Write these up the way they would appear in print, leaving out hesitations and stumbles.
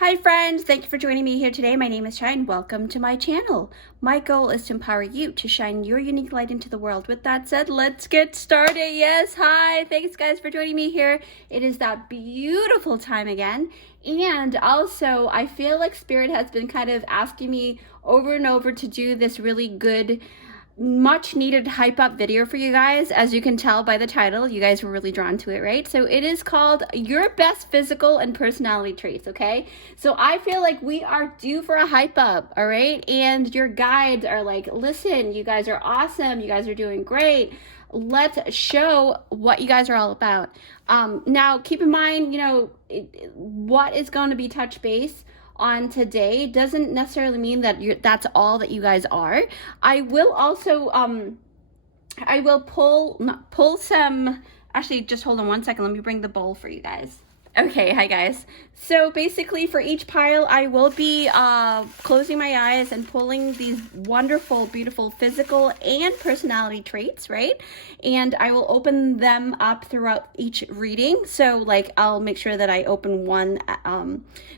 Hi friends, thank you for joining me here today. My name is Shine. Welcome to my channel. My goal is to empower you to shine your unique light into the world. With that said, let's get started. Yes, hi. Thanks guys for joining me here. It is that beautiful time again. And also, I feel like Spirit has been kind of asking me over and over to do this really good much needed hype up video for you guys. As you can tell by the title, you guys were really drawn to it, right? So it is called Your Best Physical and Personality Traits, okay? So I feel like we are due for a hype up, all right? And your guides are like, listen, you guys are awesome, you guys are doing great, let's show what you guys are all about. Now keep in mind, what is going to be touch base on today doesn't necessarily mean that that's all that you guys are. I will also I will pull some, actually just hold on one second, let me bring the bowl for you guys. Okay, hi guys. So basically for each pile, I will be closing my eyes and pulling these wonderful, beautiful physical and personality traits, right? And I will open them up throughout each reading. So like I'll make sure that I open one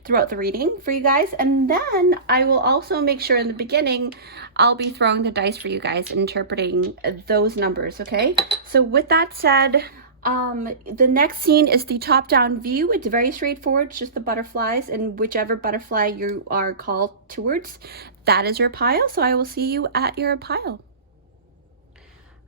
throughout the reading for you guys. And then I will also make sure in the beginning, I'll be throwing the dice for you guys, interpreting those numbers, okay? So with that said, the next scene is the top-down view. It's very straightforward, it's just the butterflies, and whichever butterfly you are called towards, that is your pile. So I will see you at your pile.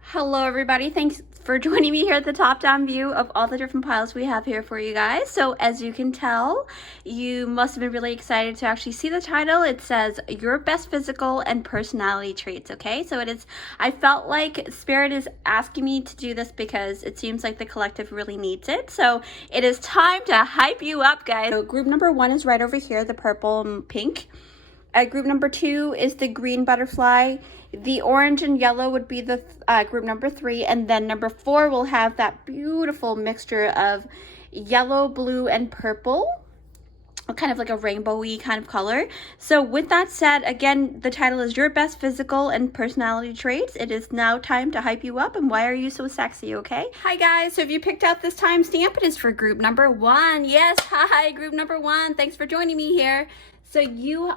Hello everybody, thanks for joining me here at the top-down view of all the different piles we have here for you guys. So as you can tell, you must have been really excited to actually see the title. It says Your Best Physical and Personality Traits, okay? So it is, I felt like Spirit is asking me to do this because it seems like the collective really needs it. So it is time to hype you up, guys. So group number 1 is right over here, the purple and pink. Group number 2 is the green butterfly. The orange and yellow would be the group number 3, and then number 4 will have that beautiful mixture of yellow, blue, and purple, kind of like a rainbowy kind of color. So with that said, again, the title is Your Best Physical and Personality Traits. It is now time to hype you up, and why are you so sexy, okay? Hi guys, so if you picked out this timestamp, it is for group number 1. Yes, hi, group number 1. Thanks for joining me here. So you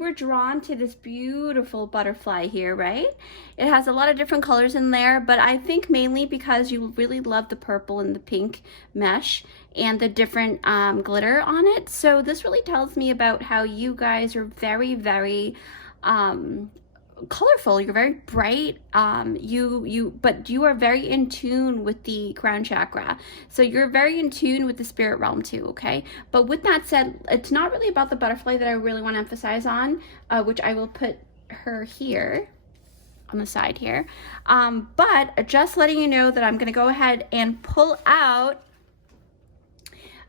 were drawn to this beautiful butterfly here, right? It has a lot of different colors in there, but I think mainly because you really love the purple and the pink mesh and the different glitter on it. So this really tells me about how you guys are very, very colorful. You're very bright, but you are very in tune with the crown chakra, so you're very in tune with the spirit realm too, okay? But with that said, it's not really about the butterfly that I really want to emphasize on, which I will put her here on the side here, but just letting you know that I'm going to go ahead and pull out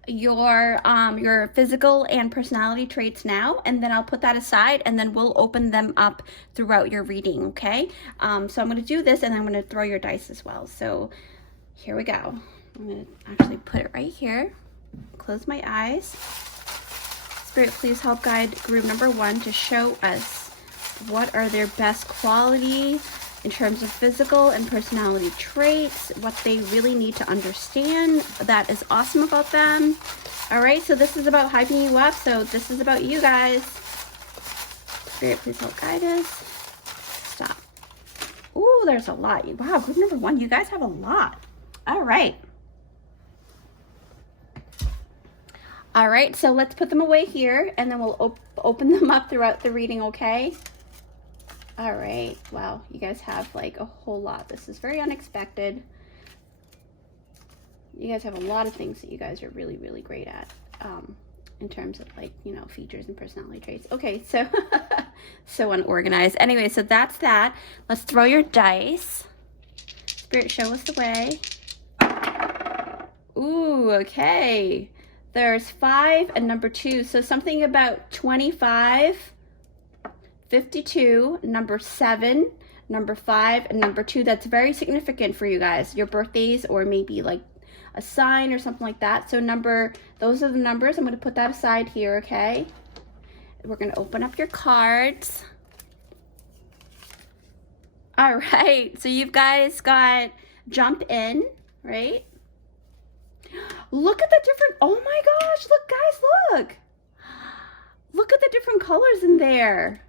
your physical and personality traits now, and then I'll put that aside, and then we'll open them up throughout your reading, okay? So I'm going to do this, and I'm going to throw your dice as well. So here we go. I'm going to actually put it right here, close my eyes. Spirit, please help guide group number 1 to show us what are their best quality in terms of physical and personality traits, what they really need to understand that is awesome about them. All right, so this is about hyping you up, so this is about you guys. Spirit, please help guide us. Stop. Ooh, there's a lot. Wow, group number 1, you guys have a lot. All right. All right, so let's put them away here, and then we'll open them up throughout the reading, okay? All right, wow, you guys have like a whole lot. This is very unexpected. You guys have a lot of things that you guys are really, really great at in terms of like, features and personality traits. Okay, so so unorganized. Anyway, so that's that. Let's throw your dice. Spirit, show us the way. Ooh, okay. There's 5 and number 2. So something about 25, 52, number 7, number 5, and number 2. That's very significant for you guys. Your birthdays, or maybe like a sign or something like that. So those are the numbers. I'm going to put that aside here, okay? We're going to open up your cards. All right. So you guys got jump in, right? Look at the different, oh my gosh, look guys, look. Look at the different colors in there.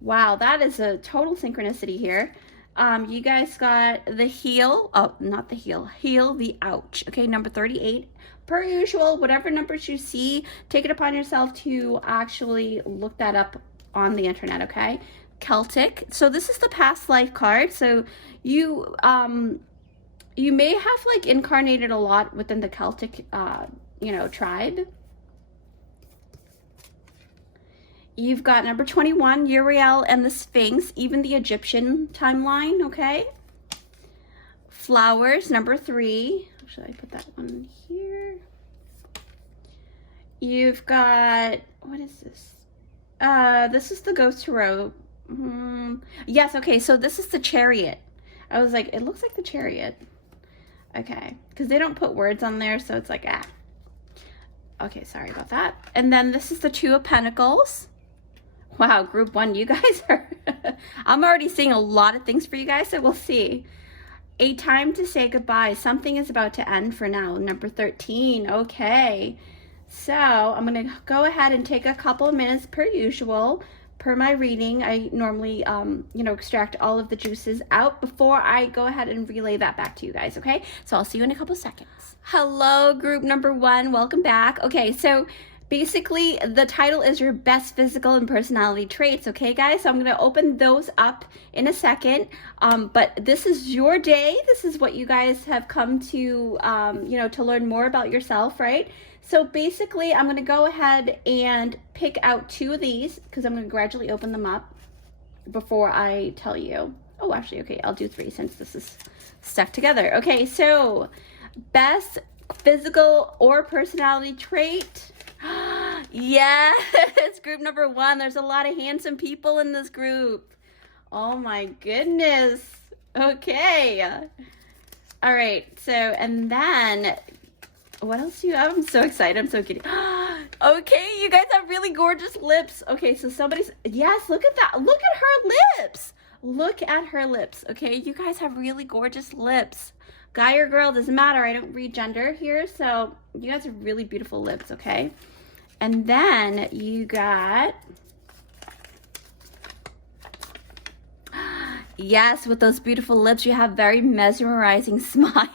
Wow, that is a total synchronicity here. You guys got the heel, oh, not the heel, the ouch. Okay, number 38. Per usual, whatever numbers you see, take it upon yourself to actually look that up on the internet, okay? Celtic. So this is the past life card. So you may have like incarnated a lot within the Celtic, you know, tribe. You've got number 21, Uriel and the Sphinx, even the Egyptian timeline, okay? Flowers, number 3. Should I put that one here? You've got, what is this? This is the Ghost Tarot. Yes, okay, so this is the Chariot. I was like, it looks like the Chariot. Okay, because they don't put words on there, so it's like, ah. Okay, sorry about that. And then this is the Two of Pentacles. Wow, group 1, you guys are, I'm already seeing a lot of things for you guys, so we'll see. A time to say goodbye. Something is about to end for now. Number 13, okay. So I'm going to go ahead and take a couple of minutes per usual. Per my reading, I normally, you know, extract all of the juices out before I go ahead and relay that back to you guys, okay? So I'll see you in a couple seconds. Hello, group number 1. Welcome back. Okay, so basically, the title is your best physical and personality traits, okay, guys? So I'm going to open those up in a second, but this is your day. This is what you guys have come to, you know, to learn more about yourself, right? So basically, I'm going to go ahead and pick out 2 of these because I'm going to gradually open them up before I tell you. Oh, actually, okay, I'll do 3 since this is stuck together. Okay, so best physical or personality trait. Yes, group number 1. There's a lot of handsome people in this group. Oh my goodness. Okay. All right. So, and then what else do you have? I'm so excited. I'm so giddy. Okay, you guys have really gorgeous lips. Okay, so somebody's, yes, look at that. Look at her lips. Look at her lips. Okay, you guys have really gorgeous lips. Guy or girl, doesn't matter. I don't read gender here. So you guys have really beautiful lips, okay? And then you got, yes, with those beautiful lips, you have very mesmerizing smile,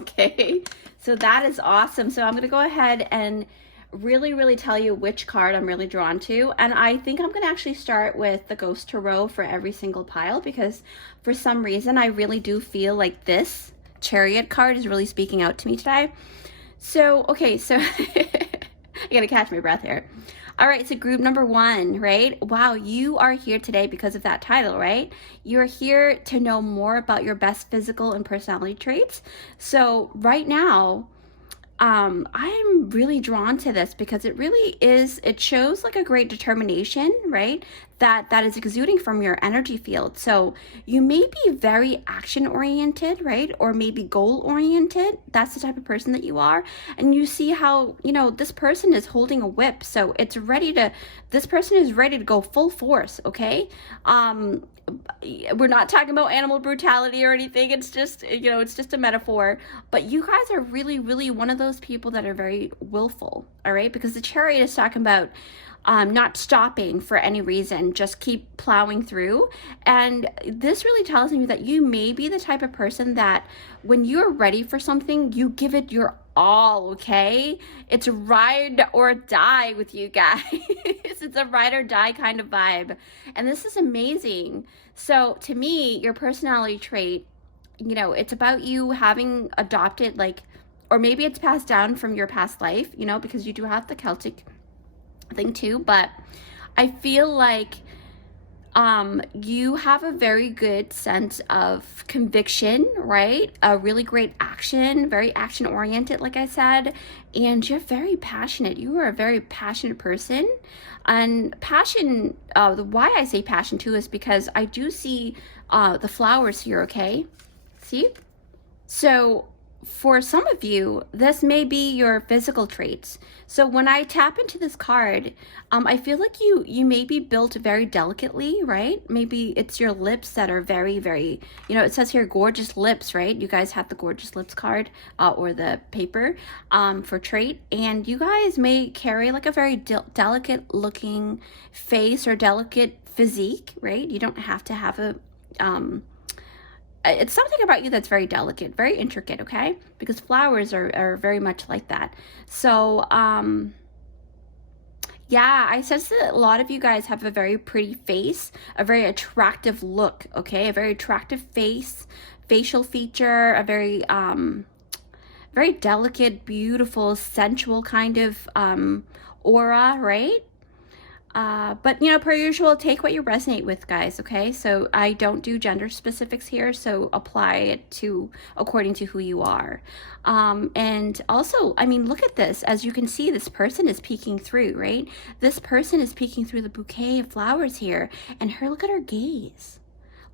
okay? So that is awesome. So I'm going to go ahead and really tell you which card I'm really drawn to. And I think I'm going to actually start with the Ghost Tarot for every single pile because for some reason I really do feel like this Chariot card is really speaking out to me today. So, okay, so I gotta catch my breath here. All right, so group number 1, right? Wow, you are here today because of that title, right? You're here to know more about your best physical and personality traits. So right now, I'm really drawn to this because it really is, it shows like a great determination, right? That is exuding from your energy field. So you may be very action oriented, right? Or maybe goal oriented. That's the type of person that you are. And you see how, you know, this person is holding a whip. So it's ready to, this person is ready to go full force, okay? We're not talking about animal brutality or anything. It's just, you know, it's just a metaphor. But you guys are really one of those people that are very willful, all right? Because the Chariot is talking about not stopping for any reason, just keep plowing through. And this really tells me that you may be the type of person that when you're ready for something, you give it your all, okay? It's ride or die with you guys. It's a ride or die kind of vibe. And this is amazing. So to me, your personality trait, you know, it's about you having adopted like, or maybe it's passed down from your past life, you know, because you do have the Celtic thing too, but I feel like you have a very good sense of conviction, right? A really great action, very action oriented, like I said, and you're very passionate. You are a very passionate person. And passion, why I say passion too is because I do see the flowers here, okay? See? So for some of you, this may be your physical traits. So when I tap into this card, I feel like you may be built very delicately, right? Maybe it's your lips that are very, very, you know, it says here gorgeous lips, right? You guys have the gorgeous lips card or the paper for trait. And you guys may carry like a very delicate looking face or delicate physique, right? You don't have to have a... it's something about you that's very delicate, very intricate, okay? Because flowers are very much like that. So, yeah, I sense that a lot of you guys have a very pretty face, a very attractive look, okay? A very attractive face, facial feature, a very, very delicate, beautiful, sensual kind of aura, right? But, you know, per usual, take what you resonate with, guys, okay? So I don't do gender specifics here, so apply it to according to who you are. And also, I mean, look at this. As you can see, this person is peeking through, right? This person is peeking through the bouquet of flowers here, and look at her gaze.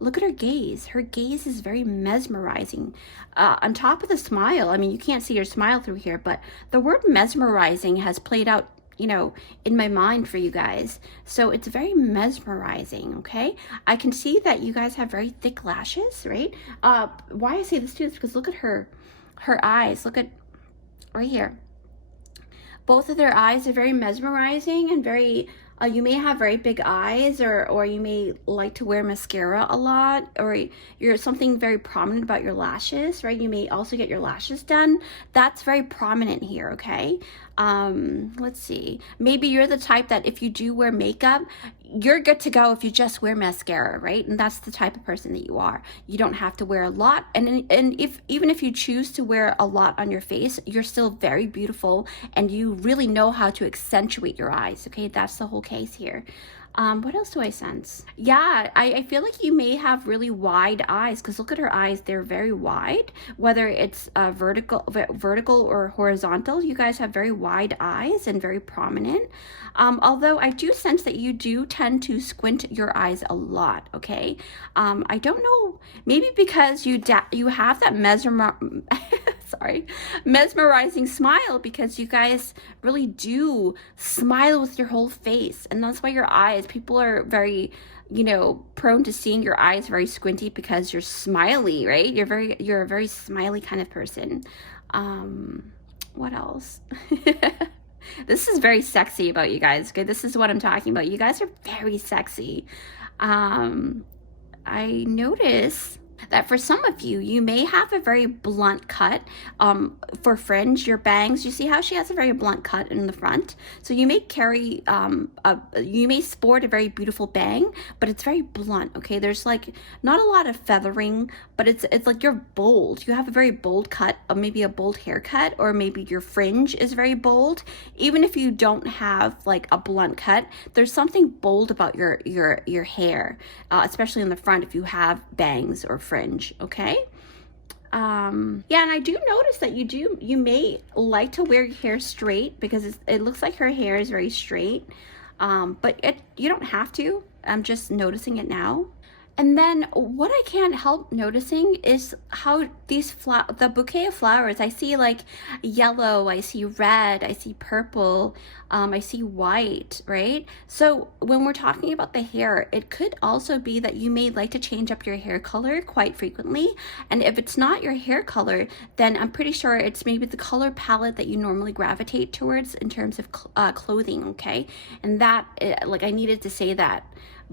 Look at her gaze. Her gaze is very mesmerizing. On top of the smile, I mean, you can't see her smile through here, but the word mesmerizing has played out, you know, in my mind for you guys. So it's very mesmerizing, okay? I can see that you guys have very thick lashes, right? Why I say this too is because look at her eyes. Look at right here. Both of their eyes are very mesmerizing and very, you may have very big eyes, or you may like to wear mascara a lot, or you're something very prominent about your lashes, right? You may also get your lashes done. That's very prominent here, okay? Let's see. Maybe you're the type that if you do wear makeup, you're good to go if you just wear mascara, right? And that's the type of person that you are. You don't have to wear a lot. And even if you choose to wear a lot on your face, you're still very beautiful, and you really know how to accentuate your eyes, okay? That's the whole case here. What else do I sense? Yeah, I feel like you may have really wide eyes, because look at her eyes. They're very wide, whether it's vertical or horizontal. You guys have very wide eyes and very prominent. Although I do sense that you do tend to squint your eyes a lot, okay? I don't know, maybe because you have that mesmerizing smile, because you guys really do smile with your whole face, and that's why your eyes, people are very, you know, prone to seeing your eyes very squinty because you're smiley, right? You're a very smiley kind of person. What else? This is very sexy about you guys, okay? This is what I'm talking about. You guys are very sexy. I notice that for some of you, you may have a very blunt cut. For fringe, your bangs, you see how she has a very blunt cut in the front? So you may carry, you may sport a very beautiful bang, but it's very blunt, okay? There's like not a lot of feathering, but it's like you're bold. You have a very bold cut, maybe a bold haircut, or maybe your fringe is very bold. Even if you don't have like a blunt cut, there's something bold about your hair, especially in the front if you have bangs or fringe, okay? Yeah, and I do notice that you may like to wear your hair straight, because it looks like her hair is very straight, but you don't have to. I'm just noticing it now. And then what I can't help noticing is how the bouquet of flowers, I see like yellow, I see red, I see purple, I see white, right? So when we're talking about the hair, it could also be that you may like to change up your hair color quite frequently. And if it's not your hair color, then I'm pretty sure it's maybe the color palette that you normally gravitate towards in terms of clothing, okay? And that, like, I needed to say that,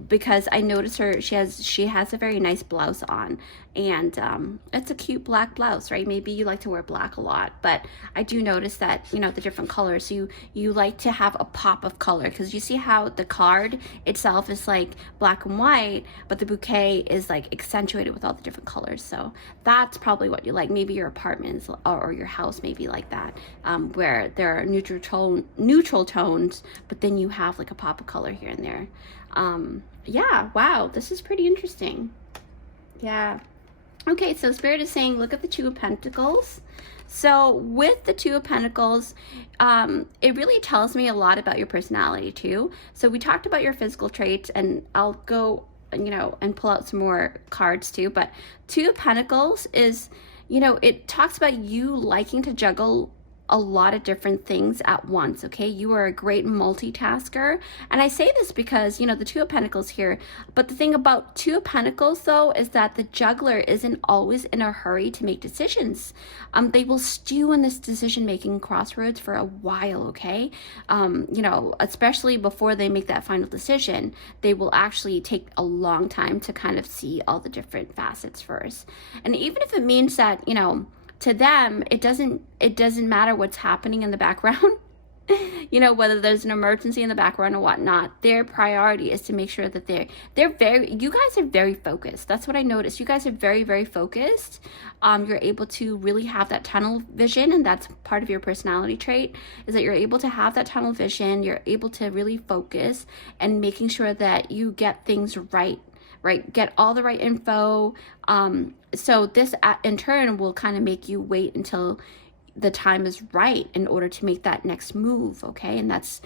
because I noticed she has a very nice blouse on, and it's a cute black blouse, right? Maybe you like to wear black a lot, but I do notice that, you know, the different colors, you like to have a pop of color, because you see how the card itself is like black and white, but the bouquet is like accentuated with all the different colors. So that's probably what you like. Maybe your apartments or your house may be like that, where there are neutral tones, but then you have like a pop of color here and there. Yeah, wow, this is pretty interesting. Yeah. Okay, so Spirit is saying, look at the Two of Pentacles. So with the Two of Pentacles, it really tells me a lot about your personality too. So we talked about your physical traits, and I'll go, you know, and pull out some more cards too. But Two of Pentacles is, you know, it talks about you liking to juggle a lot of different things at once, okay? You are a great multitasker. And I say this because, you know, the Two of Pentacles here, but the thing about Two of Pentacles, though, is that the juggler isn't always in a hurry to make decisions. They will stew in this decision-making crossroads for a while, okay? You know, especially before they make that final decision, they will actually take a long time to kind of see all the different facets first. And even if it means that, you know, to them, it doesn't matter what's happening in the background, you know, whether there's an emergency in the background or whatnot. Their priority is to make sure that you guys are very focused. That's what I noticed. You guys are very, very focused. You're able to really have that tunnel vision, and that's part of your personality trait, is that you're able to have that tunnel vision. You're able to really focus and making sure that you get things right, get all the right info. So this in turn will kind of make you wait until the time is right in order to make that next move, okay? And that's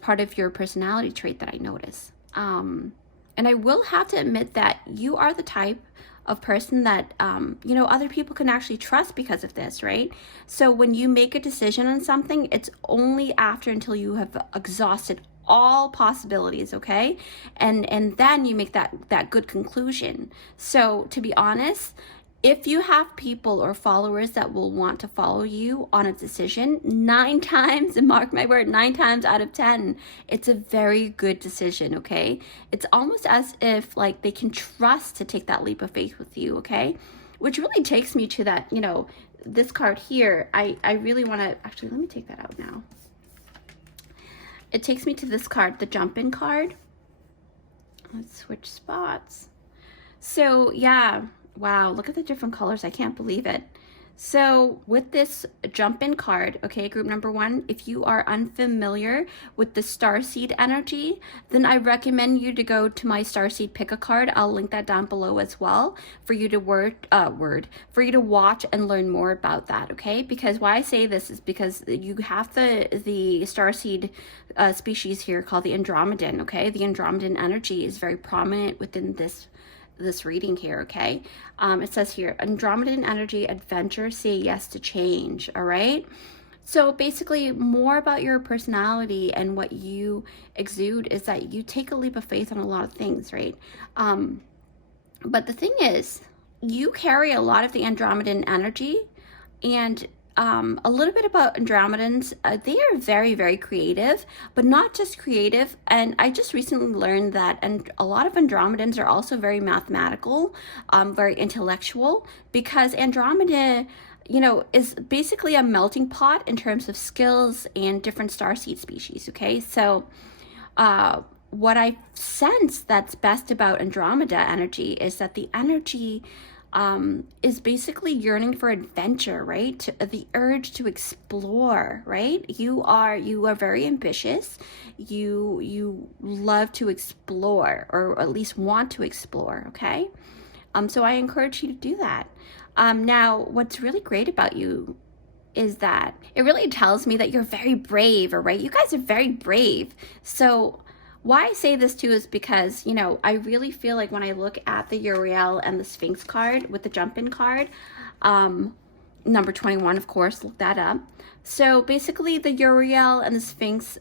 part of your personality trait that I notice. And I will have to admit that you are the type of person that, you know, other people can actually trust because of this, right? So when you make a decision on something, it's only until you have exhausted all possibilities, okay? And then you make that good conclusion. So to be honest, if you have people or followers that will want to follow you on a decision, 9 times, and mark my word, 9 times out of 10, it's a very good decision, okay? It's almost as if like they can trust to take that leap of faith with you, okay? Which really takes me to that, you know, this card here. I really want to, actually, let me take that out now. It takes me to this card, the jump-in card. Let's switch spots. So yeah, wow, look at the different colors. I can't believe it. So with this jump-in card, okay, group number 1, if you are unfamiliar with the Starseed energy, then I recommend you to go to my Starseed pick a card. I'll link that down below as well for you to for you to watch and learn more about that, okay? Because why I say this is because you have the Starseed species here called the Andromedan, okay? The Andromedan energy is very prominent within this reading here, okay? It says here, Andromedan energy, adventure, say yes to change, all right? So basically, more about your personality and what you exude is that you take a leap of faith on a lot of things, right? But the thing is, you carry a lot of the Andromedan energy, and a little bit about Andromedans. They are very, very creative, but not just creative. And I just recently learned that, and a lot of Andromedans are also very mathematical, very intellectual, because Andromeda, you know, is basically a melting pot in terms of skills and different starseed species, okay? So what I sense that's best about Andromeda energy is that the energy is basically yearning for adventure, right? The urge to explore, right? You are very ambitious. You love to explore, or at least want to explore, okay? So I encourage you to do that. Now, what's really great about you is that it really tells me that you're very brave, right? You guys are very brave. So why I say this too is because, you know, I really feel like when I look at the Uriel and the Sphinx card with the jump-in card, number 21, of course, look that up. So basically the Uriel and the Sphinx,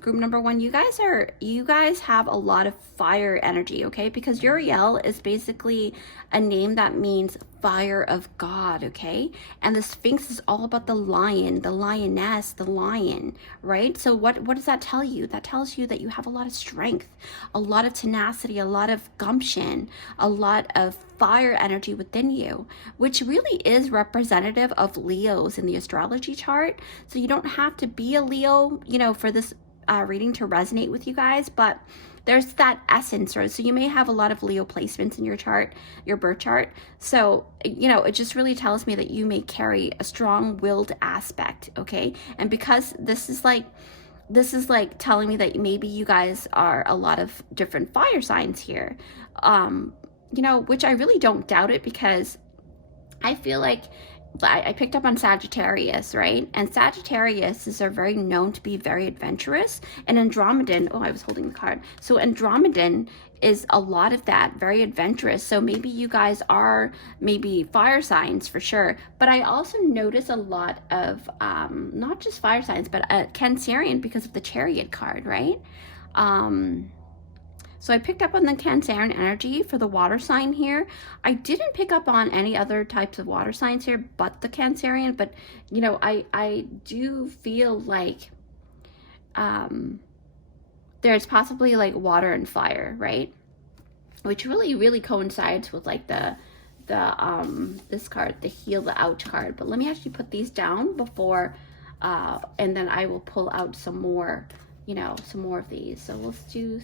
group number 1, you guys have a lot of fire energy, okay? Because Uriel is basically a name that means fire of God, okay? And the Sphinx is all about the lion, the lioness, the lion, right? So what does that tell you? That tells you that you have a lot of strength, a lot of tenacity, a lot of gumption, a lot of fire energy within you, which really is representative of Leos in the astrology chart. So you don't have to be a Leo, you know, for this reading to resonate with you guys, but there's that essence, right? So you may have a lot of Leo placements in your chart, your birth chart. So, you know, it just really tells me that you may carry a strong-willed aspect, okay? And because this is like telling me that maybe you guys are a lot of different fire signs here, you know, which I really don't doubt it, because I feel like I picked up on Sagittarius, right? And Sagittarius are very known to be very adventurous. And Andromedan, oh, I was holding the card. So Andromedan is a lot of that, very adventurous. So maybe you guys are maybe fire signs for sure. But I also notice a lot of, not just fire signs, but Cancerian because of the Chariot card, right? So I picked up on the Cancerian energy for the water sign here. I didn't pick up on any other types of water signs here but the Cancerian, but you know, I do feel like there's possibly like water and fire, right? Which really coincides with like this card, the heal the ouch card. But let me actually put these down before and then I will pull out some more, you know, some more of these. So let's do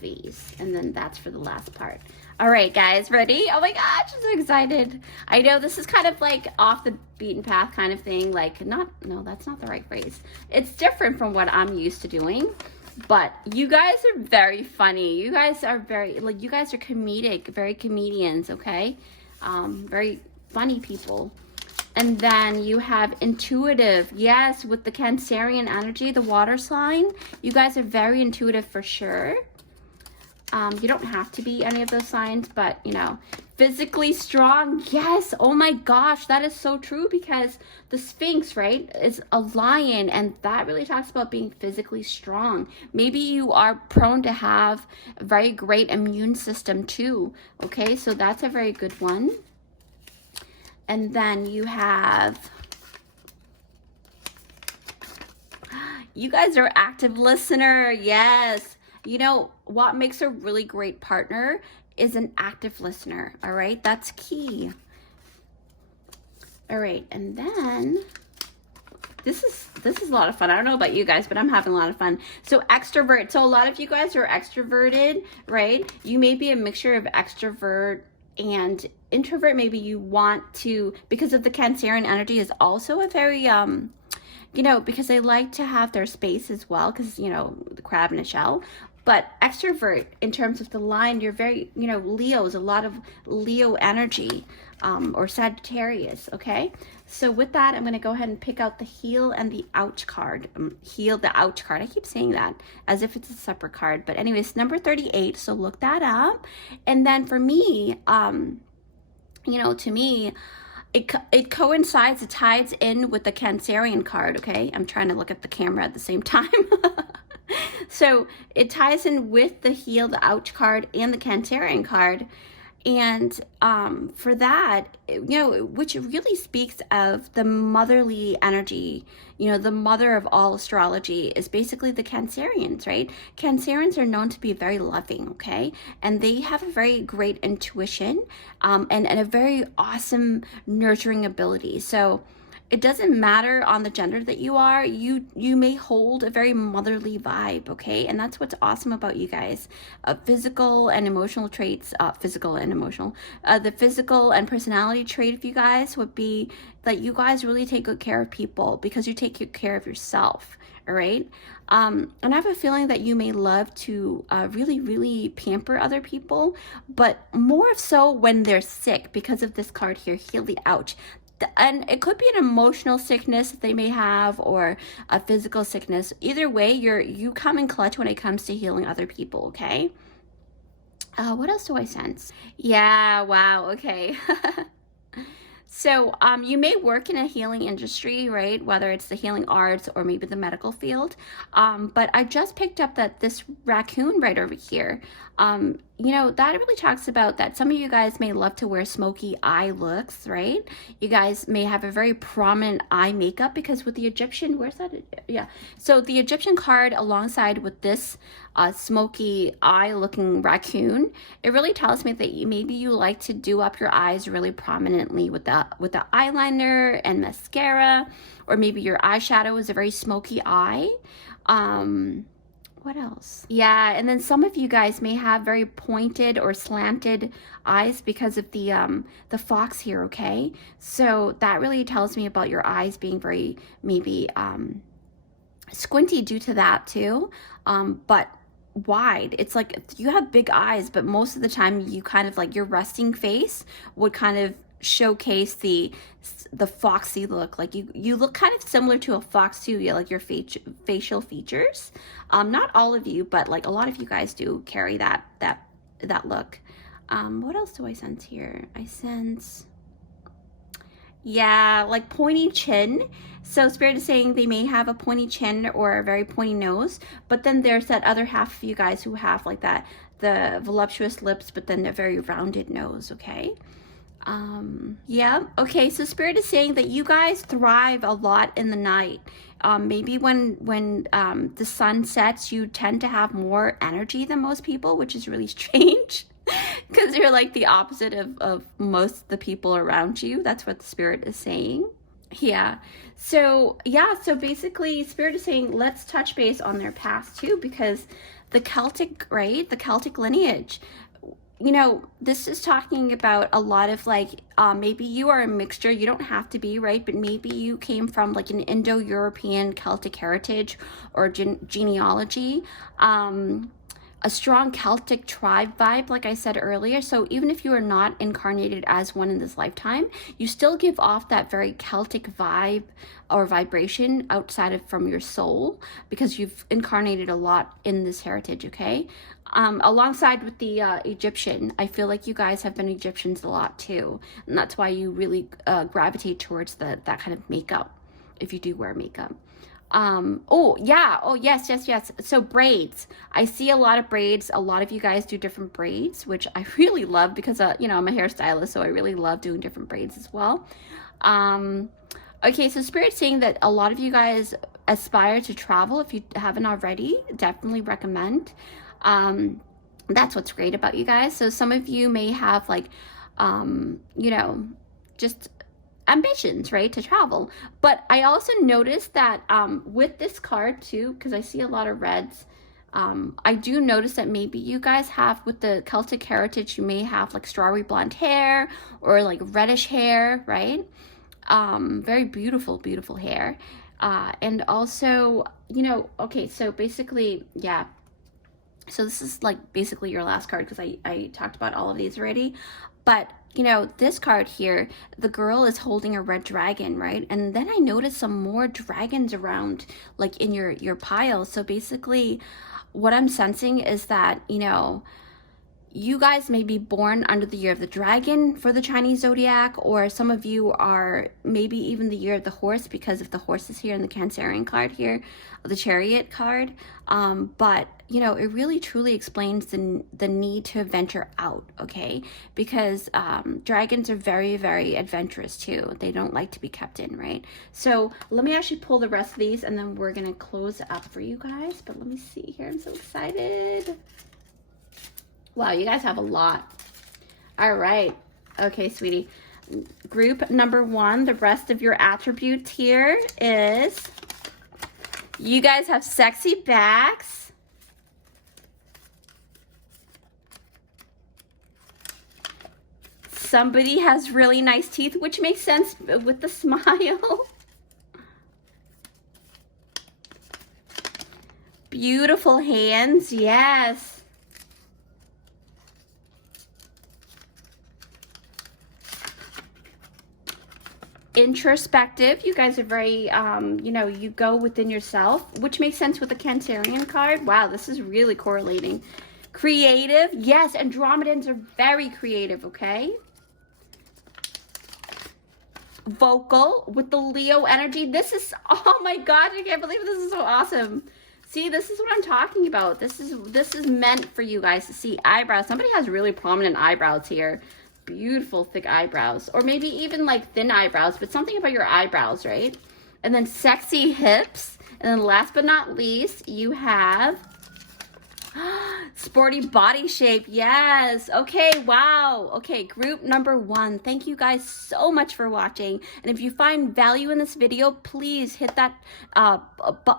these, and then that's for the last part. All right, guys, ready? Oh my gosh, I'm so excited. I know this is kind of like off the beaten path kind of thing, like no, that's not the right phrase. It's different from what I'm used to doing, but you guys are very funny. You guys are very, like, you guys are comedic, very comedians, okay? Very funny people. And then you have intuitive, yes, with the Cancerian energy, the water sign. You guys are very intuitive for sure. You don't have to be any of those signs, but, you know, physically strong. Yes. Oh my gosh. That is so true because the Sphinx, right, is a lion, and that really talks about being physically strong. Maybe you are prone to have a very great immune system too. Okay. So that's a very good one. And then you have, you guys are active listener. Yes. You know, what makes a really great partner is an active listener, all right? That's key. All right, and then this is a lot of fun. I don't know about you guys, but I'm having a lot of fun. So extrovert. So a lot of you guys are extroverted, right? You may be a mixture of extrovert and introvert. Maybe you want to, because of the Cancerian energy is also a very, you know, because they like to have their space as well, because, you know, the crab in a shell. But extrovert, in terms of the line, you're very, you know, Leo's, a lot of Leo energy, or Sagittarius, okay? So with that, I'm going to go ahead and pick out the heal and the ouch card. Heal the ouch card. I keep saying that as if it's a separate card. But anyways, number 38, so look that up. And then for me, you know, to me, it coincides, it ties in with the Cancerian card, okay? I'm trying to look at the camera at the same time. So it ties in with the heal, the ouch card, and the Cancerian card. And for that, you know, which really speaks of the motherly energy, you know, the mother of all astrology is basically the Cancerians, right? Cancerians are known to be very loving, okay? And they have a very great intuition and a very awesome nurturing ability. So it doesn't matter on the gender that you are, you may hold a very motherly vibe, okay? And that's what's awesome about you guys. Physical and emotional traits, physical and emotional. The physical and personality trait of you guys would be that you guys really take good care of people because you take good care of yourself, all right? And I have a feeling that you may love to really pamper other people, but more so when they're sick because of this card here, heal the ouch. And it could be an emotional sickness that they may have or a physical sickness. Either way, you come in clutch when it comes to healing other people, okay? What else do I sense? Yeah, wow, okay. So you may work in a healing industry, right? Whether it's the healing arts or maybe the medical field. But I just picked up that this raccoon right over here, you know, that really talks about that some of you guys may love to wear smoky eye looks, right? You guys may have a very prominent eye makeup because with the Egyptian, where's that? Yeah. So the Egyptian card alongside with this smoky eye looking raccoon, it really tells me that maybe you like to do up your eyes really prominently with the eyeliner and mascara, or maybe your eyeshadow is a very smoky eye. What else? Yeah, and then some of you guys may have very pointed or slanted eyes because of the fox here, okay? So that really tells me about your eyes being very maybe squinty due to that too, but wide. It's like you have big eyes, but most of the time you kind of like your resting face would kind of showcase the foxy look. Like you look kind of similar to a fox too, like your facial features. Not all of you, but like a lot of you guys do carry that look. What else do I sense here? I sense, yeah, like pointy chin. So Spirit is saying they may have a pointy chin or a very pointy nose, but then there's that other half of you guys who have like that, the voluptuous lips, but then a very rounded nose, okay? Yeah, okay, so Spirit is saying that you guys thrive a lot in the night. Maybe when the sun sets, you tend to have more energy than most people, which is really strange. Because you're like the opposite of most of the people around you. That's what the Spirit is saying. Yeah. So basically Spirit is saying let's touch base on their past too, because the Celtic, right? The Celtic lineage, you know, this is talking about a lot of like, maybe you are a mixture, you don't have to be, right? But maybe you came from like an Indo-European Celtic heritage or genealogy. A strong Celtic tribe vibe, like I said earlier. So even if you are not incarnated as one in this lifetime, you still give off that very Celtic vibe or vibration outside of from your soul, because you've incarnated a lot in this heritage, okay? Alongside with the Egyptian, I feel like you guys have been Egyptians a lot too. And that's why you really gravitate towards that kind of makeup, if you do wear makeup. Oh yeah, oh yes. So braids, I see a lot of braids. A lot of you guys do different braids, which I really love, because you know, I'm a hairstylist, so I really love doing different braids as well. Okay, so Spirit's saying that a lot of you guys aspire to travel. If you haven't already, definitely recommend. That's what's great about you guys. So some of you may have like you know, just ambitions, right, to travel. But I also noticed that with this card too, because I see a lot of reds, I do notice that maybe you guys have, with the Celtic heritage, you may have like strawberry blonde hair or like reddish hair, right? Very beautiful hair. And also, you know, okay, so basically, yeah, so this is like basically your last card, because I talked about all of these already. But you know, this card here, the girl is holding a red dragon, right? And then I noticed some more dragons around, like in your pile. So basically what I'm sensing is that, you know, you guys may be born under the year of the dragon for the Chinese zodiac, or some of you are maybe even the year of the horse, because of the horses here in the Cancerian card here, the chariot card. But you know, it really truly explains the need to venture out, okay? Because dragons are very, very adventurous too. They don't like to be kept in, right? So let me actually pull the rest of these, and then we're gonna close up for you guys. But let me see here, I'm so excited. Wow, you guys have a lot. All right. Okay, sweetie. Group number 1, the rest of your attributes here is, you guys have sexy backs. Somebody has really nice teeth, which makes sense with the smile. Beautiful hands, yes. Introspective, you guys are very you know, you go within yourself, which makes sense with the Cancerian card. Wow, this is really correlating. Creative, yes, Andromedans are very creative, okay? Vocal with the Leo energy. This is, oh my god, I can't believe this is so awesome. See, this is what I'm talking about. This is meant for you guys to see. Eyebrows, somebody has really prominent eyebrows here. Beautiful thick eyebrows, or maybe even like thin eyebrows, but something about your eyebrows, right? And then sexy hips, and then last but not least, you have sporty body shape. Yes. Okay, wow. Okay, group number 1, thank you guys so much for watching, and if you find value in this video, please hit that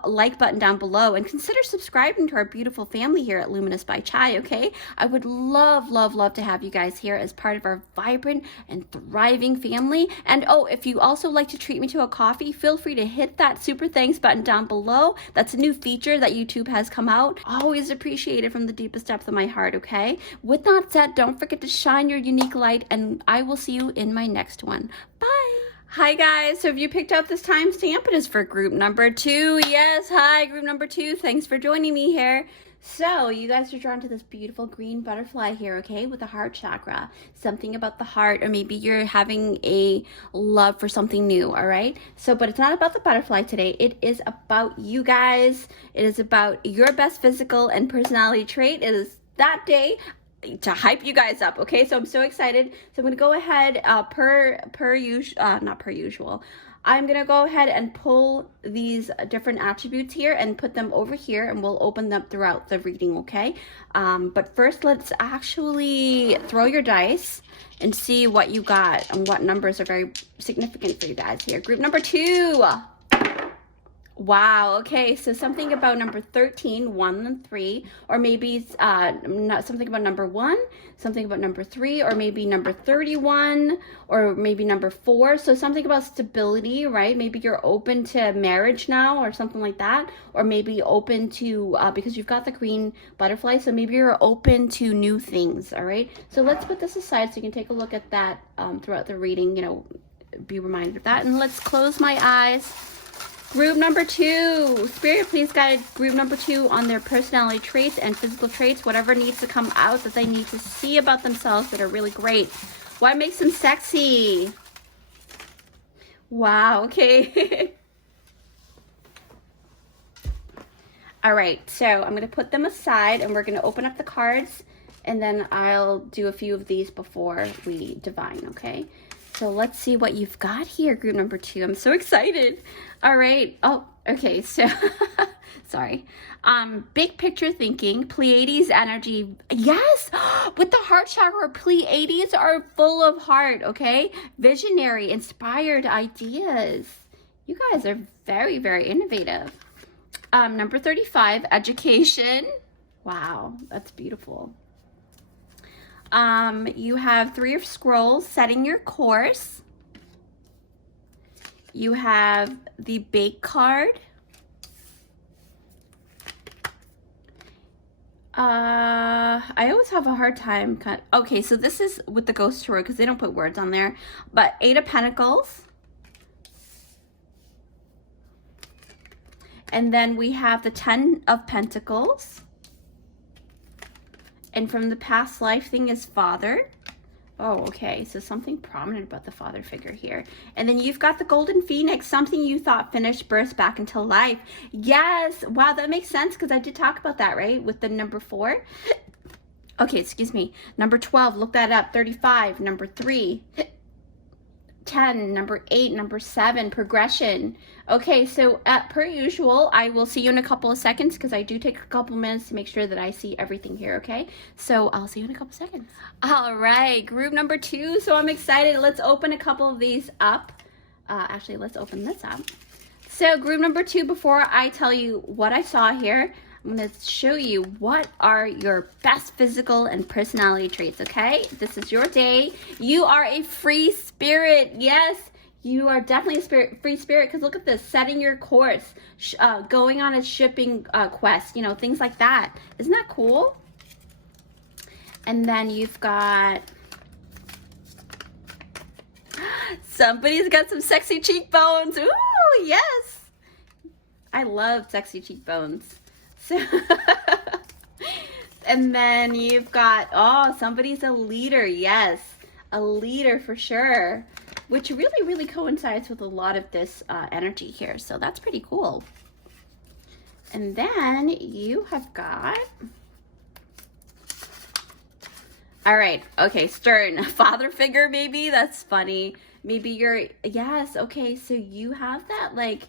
like button down below, and consider subscribing to our beautiful family here at Luminous by Chai, okay? I would love to have you guys here as part of our vibrant and thriving family. And oh, if you also like to treat me to a coffee, feel free to hit that super thanks button down below. That's a new feature that YouTube has come out. Always appreciate appreciate it from the deepest depth of my heart, okay? With that said, don't forget to shine your unique light, and I will see you in my next one. Bye. Hi guys, so if you picked up this timestamp, it is for group number 2. Yes, hi, group number 2. Thanks for joining me here. So you guys are drawn to this beautiful green butterfly here, okay, with the heart chakra. Something about the heart, or maybe you're having a love for something new, all right? So, but it's not about the butterfly today. It is about you guys. It is about your best physical and personality trait. It is that day to hype you guys up, okay? So I'm so excited. So I'm gonna go ahead, not per usual. I'm gonna go ahead and pull these different attributes here and put them over here, and we'll open them throughout the reading, okay? But first, let's actually throw your dice and see what you got and what numbers are very significant for you guys here. Group number 2. Wow, okay, so something about number 13, 1 and 3, or maybe something about number 1, something about number 3, or maybe number 31, or maybe number 4. So something about stability, right? Maybe you're open to marriage now or something like that, or maybe open to, because you've got the green butterfly, so maybe you're open to new things, all right? So let's put this aside so you can take a look at that throughout the reading, you know, be reminded of that. And let's close my eyes. Group number 2, Spirit, please guide group number 2 on their personality traits and physical traits, whatever needs to come out that they need to see about themselves that are really great. What makes them sexy? Wow, okay. All right, so I'm going to put them aside, and we're going to open up the cards, and then I'll do a few of these before we divine, okay? So let's see what you've got here, group number 2. I'm so excited. All right. Oh, okay. So, sorry. Big picture thinking, Pleiades energy. Yes, with the heart chakra, Pleiades are full of heart, okay? Visionary, inspired ideas. You guys are very, very innovative. Number 35, education. Wow, that's beautiful. You have 3 of scrolls, setting your course. You have the bake card. I always have a hard time. Okay, so this is with the ghost tarot because they don't put words on there. But 8 of Pentacles. And then we have the 10 of Pentacles. And from the past life thing is father. Oh, okay. So something prominent about the father figure here. And then you've got the golden phoenix, something you thought finished, burst back into life. Yes. Wow, that makes sense because I did talk about that, right? With the number 4. Okay, excuse me. Number 12, look that up. 35, number 3. 10, number 8, number 7, progression. Okay, so per usual, I will see you in a couple of seconds because I do take a couple minutes to make sure that I see everything here, okay? So I'll see you in a couple seconds. All right, group number 2. So I'm excited. Let's open a couple of these up. Actually, let's open this up. So group number 2, before I tell you what I saw here, I'm going to show you what are your best physical and personality traits, okay? This is your day. You are a free spirit. Yes, you are definitely a free spirit because look at this, setting your course, going on a shipping quest, you know, things like that. Isn't that cool? And then you've got, somebody's got some sexy cheekbones. Ooh, yes. I love sexy cheekbones. So, and then you've got, oh, somebody's a leader. Yes, a leader for sure, which really, really coincides with a lot of this energy here. So that's pretty cool. And then you have got, all right, okay, stern, father figure maybe. That's funny. Maybe you're, yes, okay, so you have that like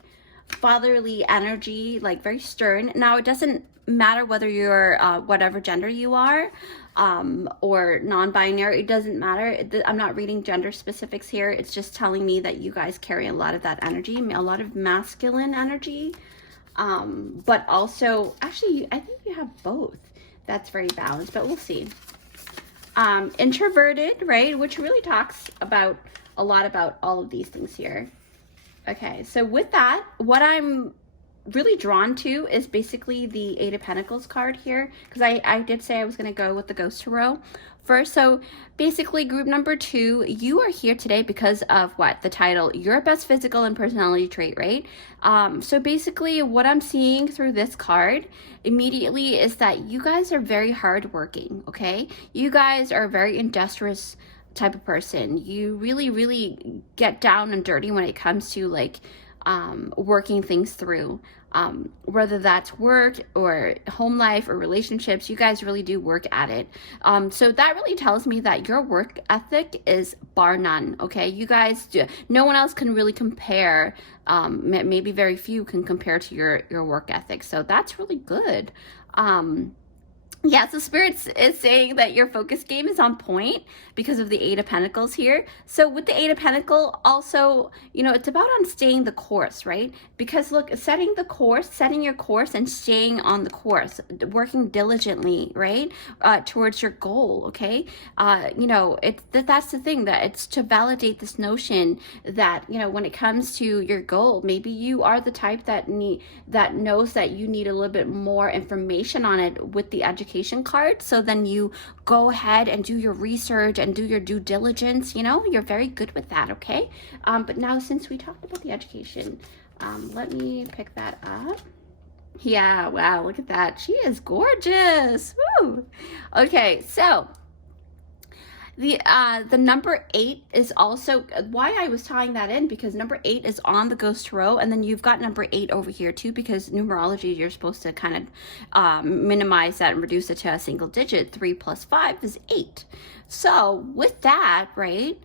fatherly energy, like very stern. Now it doesn't matter whether you're whatever gender you are or non-binary, it doesn't matter. I'm not reading gender specifics here. It's just telling me that you guys carry a lot of that energy, a lot of masculine energy, but also actually I think you have both. That's very balanced, but we'll see. Introverted, right, which really talks about a lot about all of these things here. Okay, so with that, what I'm really drawn to is basically the Eight of Pentacles card here, because I did say I was going to go with the Ghost Tarot first. So basically, group number 2, you are here today because of what? The title, your best physical and personality trait, right? So basically what I'm seeing through this card immediately is that you guys are very hardworking, okay? You guys are very industrious type of person. You really get down and dirty when it comes to like working things through, whether that's work or home life or relationships. You guys really do work at it. So that really tells me that your work ethic is bar none, okay? You guys do, no one else can really compare, maybe very few can compare to your work ethic. So that's really good. Yeah, so Spirit is saying that your focus game is on point because of the Eight of Pentacles here. So with the Eight of Pentacles, also, you know, it's about on staying the course, right? Because look, setting your course and staying on the course, working diligently, right? Towards your goal, okay? You know, that's the thing, that it's to validate this notion that, you know, when it comes to your goal, maybe you are the type that knows that you need a little bit more information on it with the education card. So then you go ahead and do your research and do your due diligence. You know, you're very good with that, okay? But now, since we talked about the education, let me pick that up. Yeah, wow, look at that. She is gorgeous. Woo! Okay, so the number 8 is also why I was tying that in, because number 8 is on the Ghost Tarot, and then you've got number 8 over here too, because numerology, you're supposed to kind of minimize that and reduce it to a single digit. 3 plus 5 is 8. So with that, right,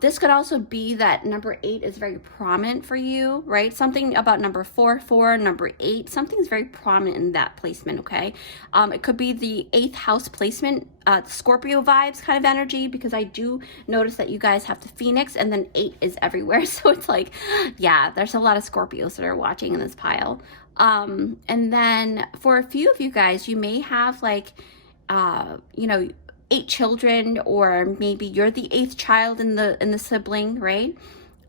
this could also be that number 8 is very prominent for you, right? Something about number 4, number 8, something's very prominent in that placement, okay? It could be the 8th house placement, Scorpio vibes kind of energy, because I do notice that you guys have the Phoenix and then 8 is everywhere. So it's like, yeah, there's a lot of Scorpios that are watching in this pile. And then for a few of you guys, you may have like, you know, 8 children, or maybe you're the 8th child in the sibling, right?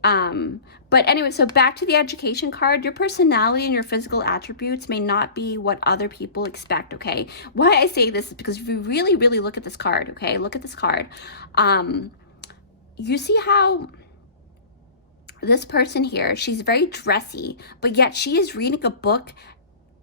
But anyway, so back to the education card, your personality and your physical attributes may not be what other people expect, okay? Why I say this is because if you really look at this card, okay? Look at this card. You see how this person here, she's very dressy, but yet she is reading a book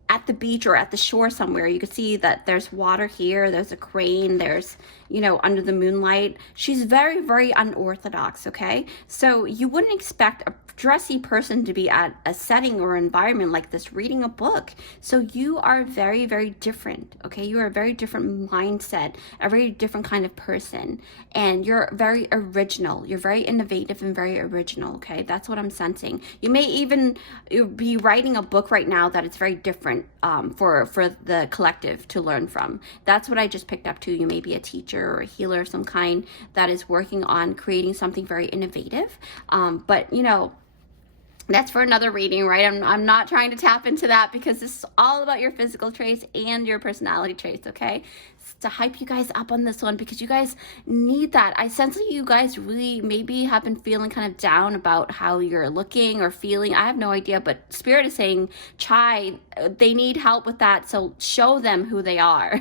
at the beach or at the shore somewhere. You can see that there's water here, there's a crane, there's, you know, under the moonlight. She's very unorthodox, okay? So you wouldn't expect a dressy person to be at a setting or environment like this reading a book. So you are very different, okay? You are a very different mindset, a very different kind of person, and you're very original. You're very innovative and very original, okay? That's what I'm sensing. You may even be writing a book right now that is very different for the collective to learn from. That's what I just picked up too. You may be a teacher or a healer of some kind that is working on creating something very innovative. But you know, that's for another reading, right? I'm not trying to tap into that, because this is all about your physical traits and your personality traits, okay? It's to hype you guys up on this one, because you guys need that. I sense that you guys really maybe have been feeling kind of down about how you're looking or feeling. I have no idea, but Spirit is saying, Chai, they need help with that, so show them who they are.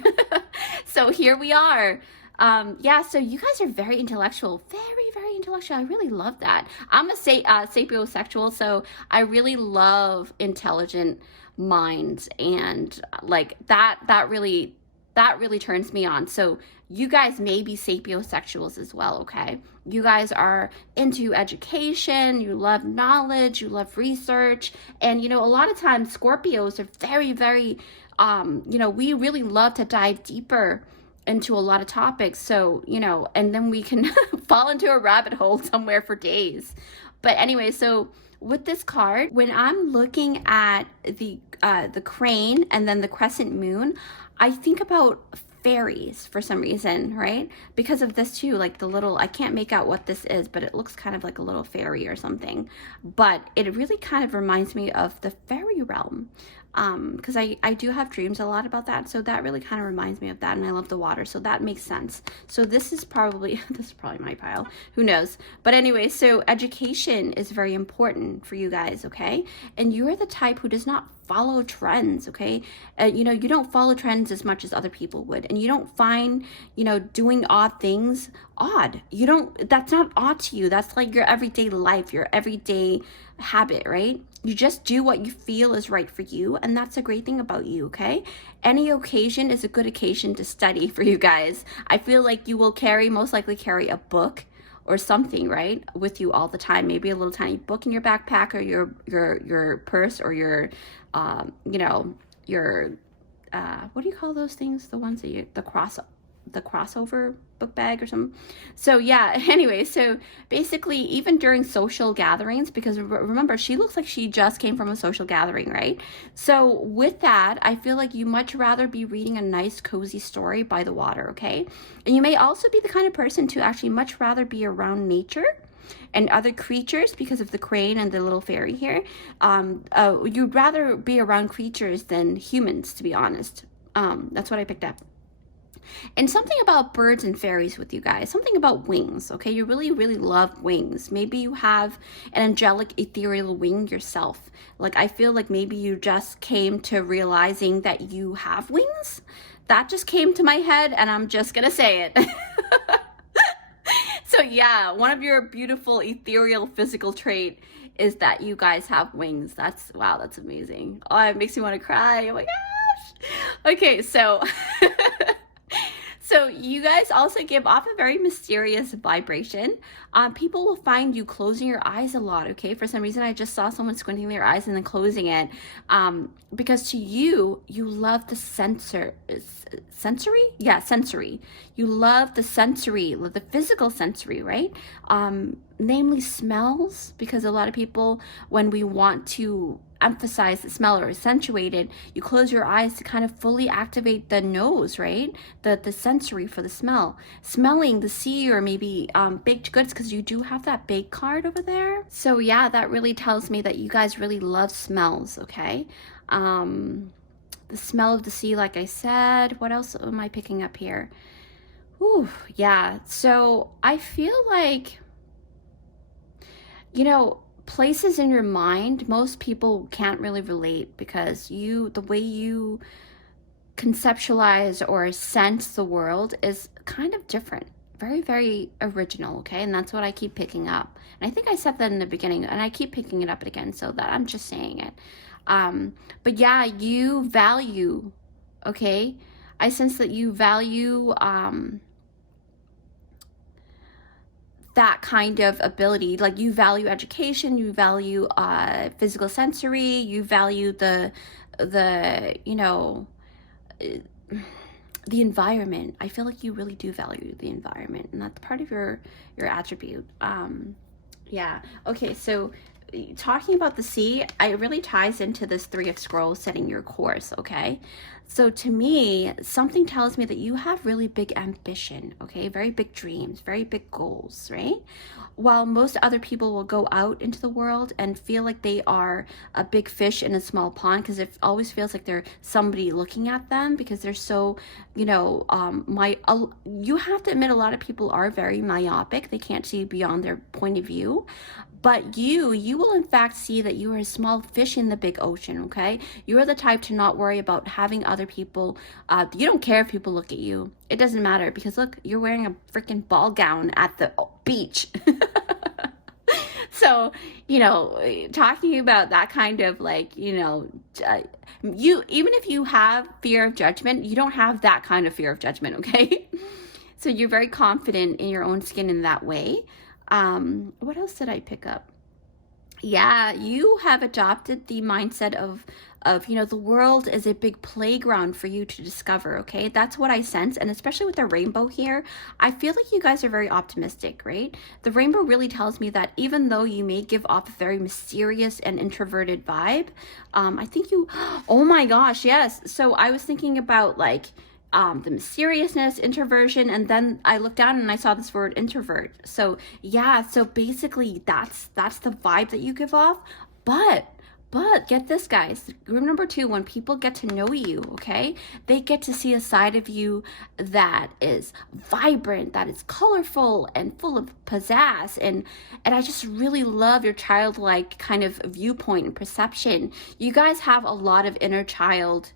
So here we are. Yeah, so you guys are very intellectual, very intellectual. I really love that. I'm a sapiosexual, so I really love intelligent minds, and like that really turns me on. So you guys may be sapiosexuals as well, okay? You guys are into education, you love knowledge, you love research, and you know, a lot of times Scorpios are very you know, we really love to dive deeper into a lot of topics. So, you know, and then we can fall into a rabbit hole somewhere for days. But anyway, so with this card, when I'm looking at the crane and then the crescent moon, I think about fairies for some reason, right? Because of this too, like the little, I can't make out what this is, but it looks kind of like a little fairy or something. But it really kind of reminds me of the fairy realm. because I do have dreams a lot about that, so that really kind of reminds me of that, and I love the water, so that makes sense. So this is probably my pile, who knows. But anyway, so education is very important for you guys, okay? And you're the type who does not follow trends, okay? You know, you don't follow trends as much as other people would, and you don't find, you know, doing odd things odd. You don't, that's not odd to you. That's like your everyday life, your everyday habit, right? You just do what you feel is right for you, and that's a great thing about you, okay? Any occasion is a good occasion to study for you guys. I feel like you will most likely carry a book or something, right, with you all the time. Maybe a little tiny book in your backpack, or your purse, or your you know, your what do you call those things, the ones that the crossover book bag or something. So yeah, anyway, so basically, even during social gatherings, because remember, she looks like she just came from a social gathering, right? So with that, I feel like you much rather be reading a nice cozy story by the water, okay? And you may also be the kind of person to actually much rather be around nature and other creatures, because of the crane and the little fairy here. You'd rather be around creatures than humans, to be honest. That's what I picked up. And something about birds and fairies with you guys, something about wings, okay? You really, really love wings. Maybe you have an angelic ethereal wing yourself. Like, I feel like maybe you just came to realizing that you have wings. That just came to my head, and I'm just gonna say it. So yeah, one of your beautiful ethereal physical trait is that you guys have wings. Wow, that's amazing. Oh, it makes me want to cry. Oh my gosh. Okay, so so you guys also give off a very mysterious vibration. People will find you closing your eyes a lot, okay? For some reason, I just saw someone squinting their eyes and then closing it. Because to you, you love the sensory? Yeah, sensory. You love the sensory, the physical sensory, right? Namely smells, because a lot of people, when we want to emphasize the smell or accentuate it, you close your eyes to kind of fully activate the nose, right? The sensory for the smell. Smelling the sea, or maybe baked goods, because you do have that bake card over there. So yeah, that really tells me that you guys really love smells, okay? The smell of the sea, like I said. What else am I picking up here? Ooh, yeah. So I feel like, you know, places in your mind, most people can't really relate, because the way you conceptualize or sense the world is kind of different. Very, very original, okay? And that's what I keep picking up. And I think I said that in the beginning, and I keep picking it up again, so that I'm just saying it. But yeah, you value, okay? I sense that you value that kind of ability. Like, you value education, you value physical sensory, you value the you know, the environment. I feel like you really do value the environment, and that's part of your attribute. Yeah, okay, so talking about the sea, it really ties into this Three of Scrolls, setting your course, okay? So to me, something tells me that you have really big ambition, okay? Very big dreams, very big goals, right? While most other people will go out into the world and feel like they are a big fish in a small pond, because it always feels like they're somebody looking at them, because they're so, you know, you have to admit, a lot of people are very myopic. They can't see beyond their point of view. But you will in fact see that you are a small fish in the big ocean, okay? You are the type to not worry about having other people, you don't care if people look at you. It doesn't matter, because look, you're wearing a freaking ball gown at the beach. So, you know, talking about that kind of, like, you know, even if you have fear of judgment, you don't have that kind of fear of judgment, okay? So you're very confident in your own skin in that way. What else did I pick up? Yeah, you have adopted the mindset of, you know, the world is a big playground for you to discover, okay? That's what I sense. And especially with the rainbow here, I feel like you guys are very optimistic, right? The rainbow really tells me that even though you may give off a very mysterious and introverted vibe, I think oh my gosh, yes. So I was thinking about, like, the mysteriousness, introversion, and then I looked down and I saw this word introvert. So yeah, so basically that's the vibe that you give off. But But get this, guys, room number 2, when people get to know you, okay, they get to see a side of you that is vibrant, that is colorful and full of pizzazz. And I just really love your childlike kind of viewpoint and perception. You guys have a lot of inner child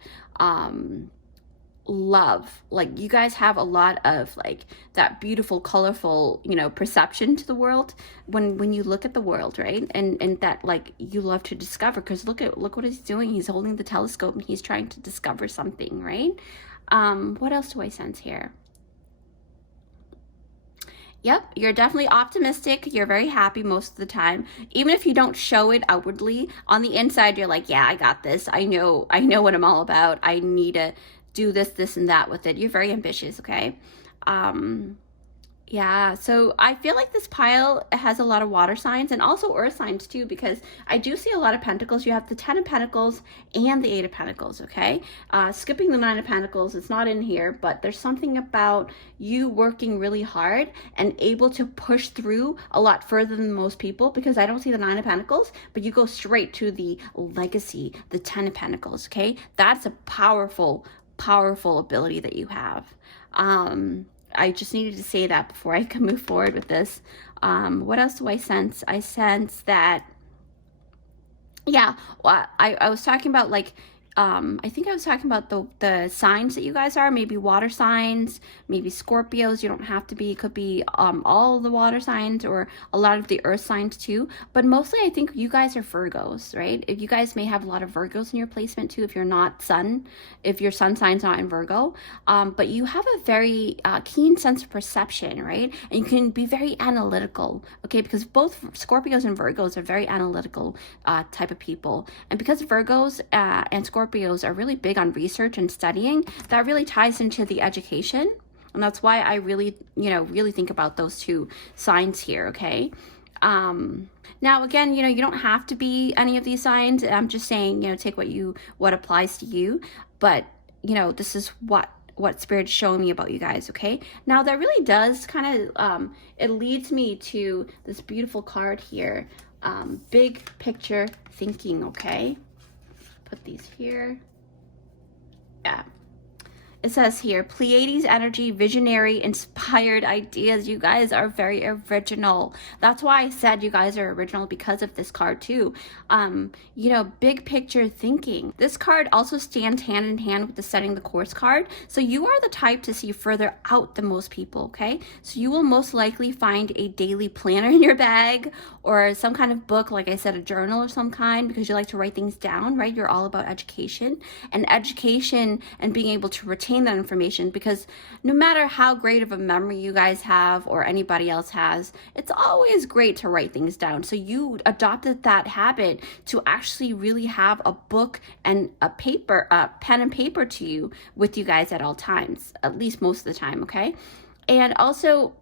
love. Like, you guys have a lot of like that beautiful, colorful, you know, perception to the world when you look at the world, right? And that like you love to discover, because look what he's doing. He's holding the telescope and he's trying to discover something, right? What else do I sense here? Yep, you're definitely optimistic. You're very happy most of the time. Even if you don't show it outwardly, on the inside, you're like, yeah, I got this. I know what I'm all about. I need to do this, and that with it. You're very ambitious, okay? Yeah, so I feel like this pile has a lot of water signs and also earth signs too, because I do see a lot of pentacles. You have the 10 of Pentacles and the 8 of Pentacles, okay? Skipping the 9 of Pentacles, it's not in here, but there's something about you working really hard and able to push through a lot further than most people, because I don't see the 9 of Pentacles, but you go straight to the legacy, the 10 of Pentacles, okay? That's a powerful ability that you have. I just needed to say that before I can move forward with this. What else do I sense? I sense that, yeah, well, I was talking about like, I think I was talking about the signs that you guys are, maybe water signs, maybe Scorpios. You don't have to be, it could be all the water signs or a lot of the earth signs too. But mostly I think you guys are Virgos, right? If you guys may have a lot of Virgos in your placement too, if you're not sun, if your sun sign's not in Virgo. But you have a very keen sense of perception, right? And you can be very analytical, okay? Because both Scorpios and Virgos are very analytical type of people. And because Virgos and Scorpios are really big on research and studying, that really ties into the education. And that's why I really, really think about those two signs here, okay? Now, again, you don't have to be any of these signs. I'm just saying, take what applies to you. But, this is what Spirit's showing me about you guys, okay? Now, that really does kind of, it leads me to this beautiful card here. Big picture thinking, okay? Put these here. Yeah. It says here, Pleiades energy, visionary, inspired ideas. You guys are very original. That's why I said you guys are original, because of this card too. Big picture thinking. This card also stands hand in hand with the setting the course card. So you are the type to see further out than most people, okay? So you will most likely find a daily planner in your bag, or some kind of book, like I said, a journal of some kind, because you like to write things down, right? You're all about education and being able to retain that information, because no matter how great of a memory you guys have or anybody else has, it's always great to write things down. So you adopted that habit to actually really have a book and a pen and paper with you guys at all times, at least most of the time, okay? And also,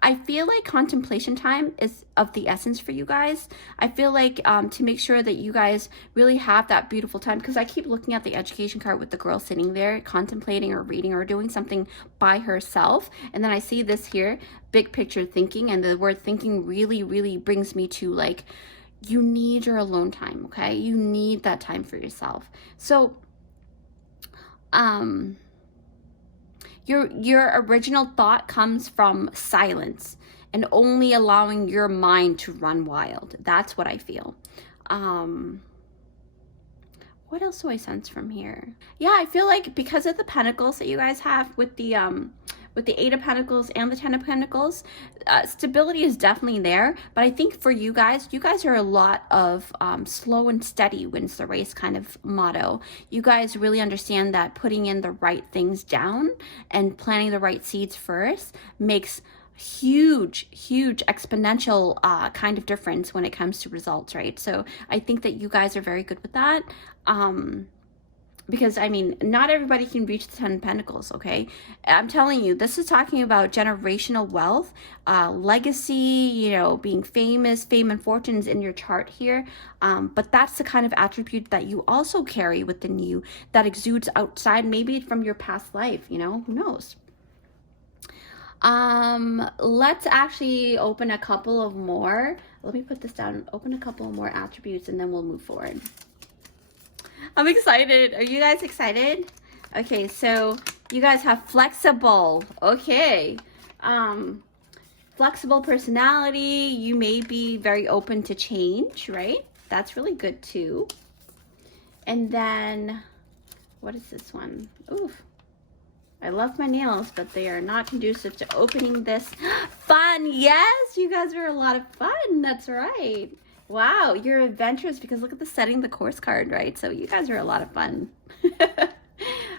I feel like contemplation time is of the essence for you guys. I feel like to make sure that you guys really have that beautiful time, because I keep looking at the education card with the girl sitting there contemplating or reading or doing something by herself. And then I see this here, big picture thinking, and the word thinking really, really brings me to like, you need your alone time, okay? You need that time for yourself. So, your original thought comes from silence and only allowing your mind to run wild. That's what I feel. What else do I sense from here? Yeah, I feel like because of the pentacles that you guys have with the 8 of Pentacles and the 10 of Pentacles, stability is definitely there. But I think for you guys are a lot of slow and steady wins the race kind of motto. You guys really understand that putting in the right things down and planting the right seeds first makes huge exponential kind of difference when it comes to results, right? So I think that you guys are very good with that. Because, I mean, not everybody can reach the 10 of Pentacles, okay? I'm telling you, this is talking about generational wealth, legacy, being famous, fame and fortunes in your chart here. But that's the kind of attribute that you also carry within you that exudes outside, maybe from your past life, who knows? Let's actually open a couple of more. Let me put this down. Open a couple of more attributes and then we'll move forward. I'm excited. Are you guys excited? Okay, so you guys have flexible. Okay. Flexible personality. You may be very open to change, right? That's really good too. And then, what is this one? Oof. I love my nails, but they are not conducive to opening this. Fun. Yes, you guys are a lot of fun. That's right. Wow, you're adventurous because look at the setting the course card, right? So you guys are a lot of fun.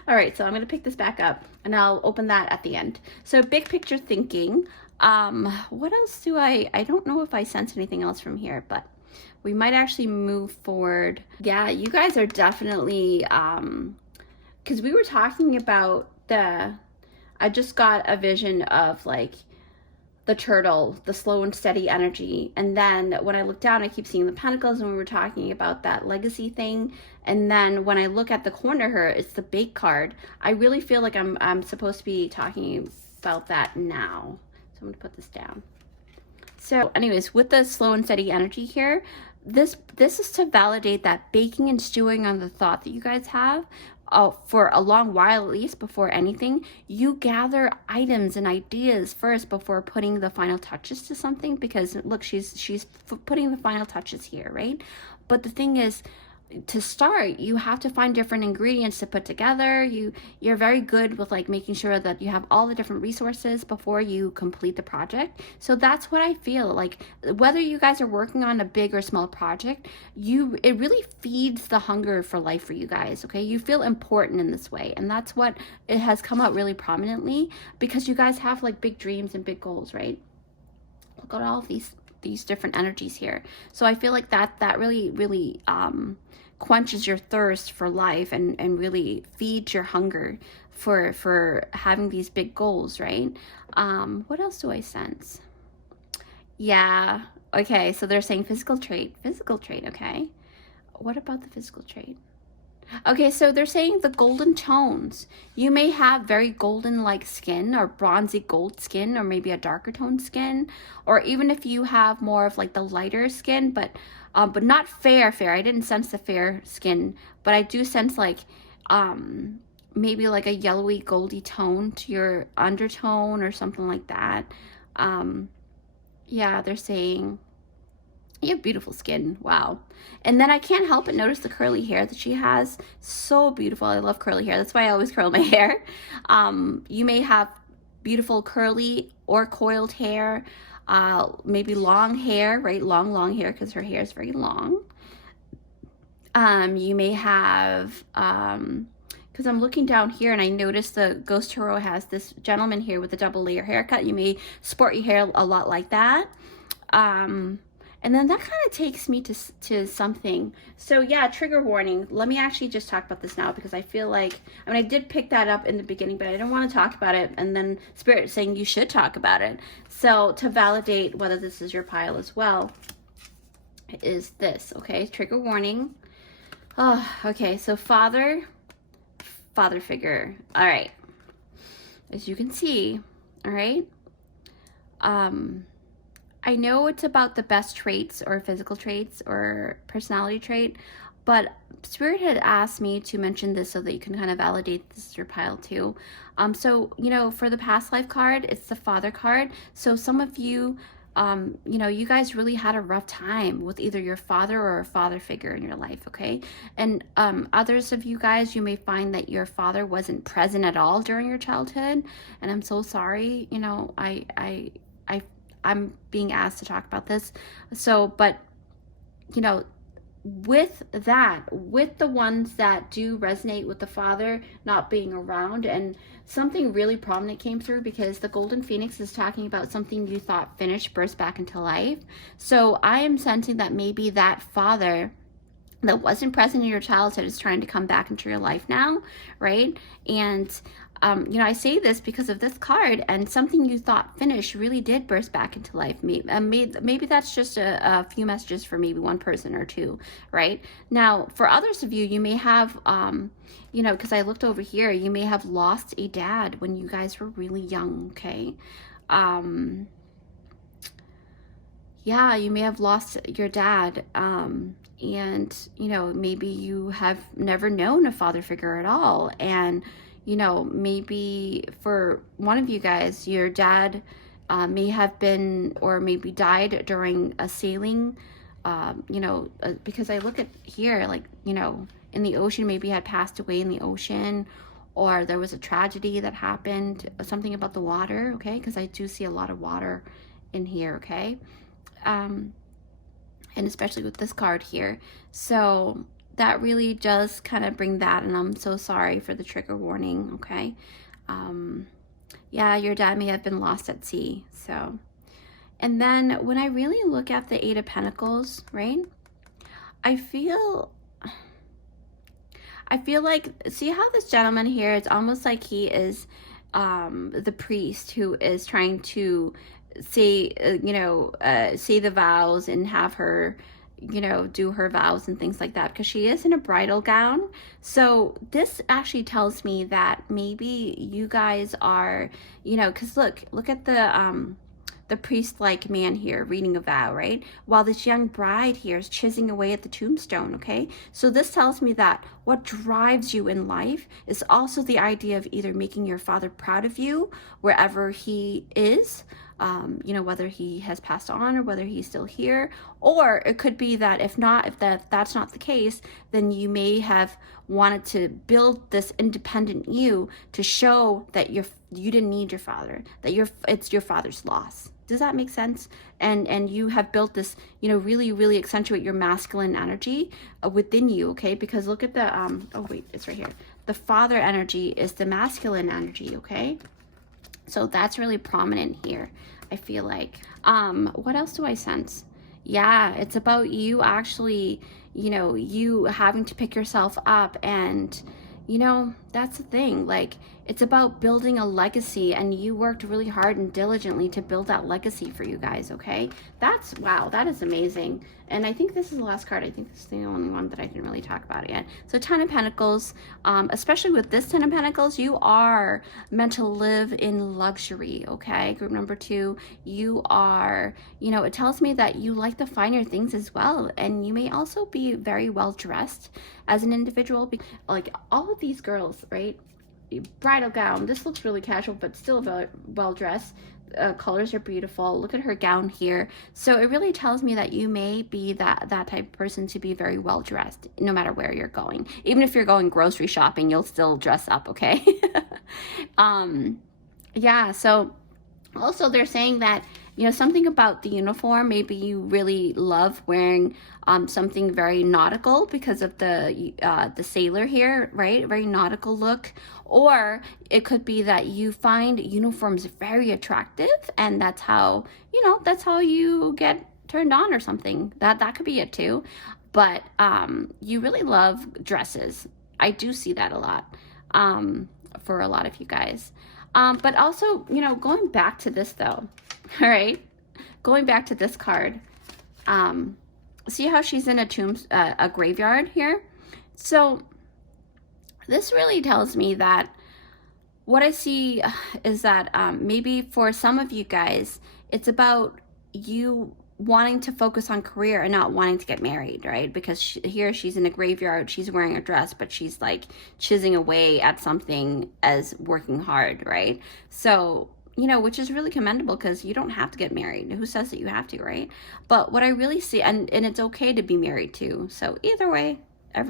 All right, so I'm going to pick this back up and I'll open that at the end. So big picture thinking. What else do I don't know if I sense anything else from here, but we might actually move forward. Yeah, you guys are definitely, because we were talking about I just got a vision of like the turtle, the slow and steady energy. And then when I look down, I keep seeing the pentacles, and we were talking about that legacy thing. And then when I look at the corner here, it's the big card. I really feel like I'm supposed to be talking about that now. So I'm gonna put this down. So anyways, with the slow and steady energy here, this is to validate that baking and stewing on the thought that you guys have for a long while, at least before anything. You gather items and ideas first before putting the final touches to something, because look, she's putting the final touches here, right? But the thing is, to start, you have to find different ingredients to put together. You're very good with like making sure that you have all the different resources before you complete the project. So that's what I feel like. Whether you guys are working on a big or small project, it really feeds the hunger for life for you guys. Okay, you feel important in this way, and that's what it has come out really prominently, because you guys have like big dreams and big goals, right? Look at all of these different energies here. So I feel like that really quenches your thirst for life and really feeds your hunger for having these big goals, right? What else do I sense? Yeah, okay, so they're saying physical trait, okay. What about the physical trait? Okay, so they're saying the golden tones. You may have very golden-like skin, or bronzy gold skin, or maybe a darker toned skin, or even if you have more of like the lighter skin, but not fair. I didn't sense the fair skin, but I do sense like maybe like a yellowy goldy tone to your undertone or something like that. Yeah, they're saying you have beautiful skin. Wow. And then I can't help but notice the curly hair that she has. So beautiful. I love curly hair. That's why I always curl my hair. You may have beautiful curly or coiled hair, maybe long hair, right? Long hair, because her hair is very long. You may have, because I'm looking down here and I noticed the Ghost Tarot has this gentleman here with a double layer haircut. You may sport your hair a lot like that. And then that kind of takes me to something. So yeah, trigger warning. Let me actually just talk about this now, because I feel like, I mean, I did pick that up in the beginning, but I didn't want to talk about it. And then Spirit saying you should talk about it. So to validate whether this is your pile as well, is this, okay? Trigger warning. Oh, okay, so father figure. All right. As you can see, all right? I know it's about the best traits or physical traits or personality trait, but Spirit had asked me to mention this so that you can kind of validate this is your pile too. So, you know, for the past life card, it's the father card. So some of you, you know, you guys really had a rough time with either your father or a father figure in your life, okay? And others of you guys, you may find that your father wasn't present at all during your childhood, and I'm so sorry. You know, I'm being asked to talk about this. So, but, you know, with the ones that do resonate with the father not being around, and something really prominent came through, because the Golden Phoenix is talking about something you thought finished burst back into life. So I am sensing that maybe that father that wasn't present in your childhood is trying to come back into your life now, right? And you know, I say this because of this card, and something you thought finished really did burst back into life. Maybe that's just a few messages for maybe one person or two, right? Now, for others of you, you may have, you know, because I looked over here, you may have lost a dad when you guys were really young, okay? yeah, you may have lost your dad. And, you know, maybe you have never known a father figure at all. And, you know, maybe for one of you guys, your dad may have been or maybe died during a sailing, you know, because I look at here, like, you know, in the ocean, maybe had passed away in the ocean, or there was a tragedy that happened, something about the water, okay? Because I do see a lot of water in here, okay? And especially with this card here. So that really does kind of bring that, and I'm so sorry for the trigger warning, okay? Yeah, your dad may have been lost at sea, so. And then when I really look at the Eight of Pentacles, right? I feel like, see how this gentleman here, it's almost like he is the priest who is trying to say, you know, say the vows and have her, you know, do her vows and things like that, because she is in a bridal gown. So this actually tells me that maybe you guys are, you know, because look at the priest-like man here reading a vow, right? While this young bride here is chiseling away at the tombstone, okay? So this tells me that what drives you in life is also the idea of either making your father proud of you wherever he is, you know, whether he has passed on or whether he's still here, or it could be that if that's not the case, then you may have wanted to build this independent you to show that you didn't need your father, that it's your father's loss. Does that make sense? And you have built this, you know, really accentuate your masculine energy within you, okay? Because look at the oh wait, it's right here. The father energy is the masculine energy, okay? So that's really prominent here, I feel like. What else do I sense? Yeah, it's about you actually, you know, you having to pick yourself up, and, you know, that's the thing. Like, it's about building a legacy, and you worked really hard and diligently to build that legacy for you guys, okay? That's, wow, that is amazing. And I think this is the last card. I think this is the only one that I didn't really talk about yet. So Ten of Pentacles, especially with this Ten of Pentacles, you are meant to live in luxury, okay? Group number 2, you are, you know, it tells me that you like the finer things as well. And you may also be very well dressed as an individual. Like all of these girls, right? Bridal gown. This looks really casual, but still well dressed. Colors are beautiful. Look at her gown here. So it really tells me that you may be that type of person to be very well dressed, no matter where you're going. Even if you're going grocery shopping, you'll still dress up, okay? Yeah. So also they're saying that, you know, something about the uniform, maybe you really love wearing something very nautical because of the sailor here, right? Very nautical look. Or it could be that you find uniforms very attractive, and that's how, you know, that's how you get turned on or something. That could be it too. But you really love dresses. I do see that a lot for a lot of you guys. But also, you know, going back to this though, all right, going back to this card, see how she's in a graveyard here? So this really tells me that what I see is that maybe for some of you guys, it's about you wanting to focus on career and not wanting to get married, right? Because here she's in a graveyard, she's wearing a dress, but she's like chiseling away at something as working hard, right? So, you know, which is really commendable, because you don't have to get married. Who says that you have to, right? But what I really see, and it's okay to be married too. So either way,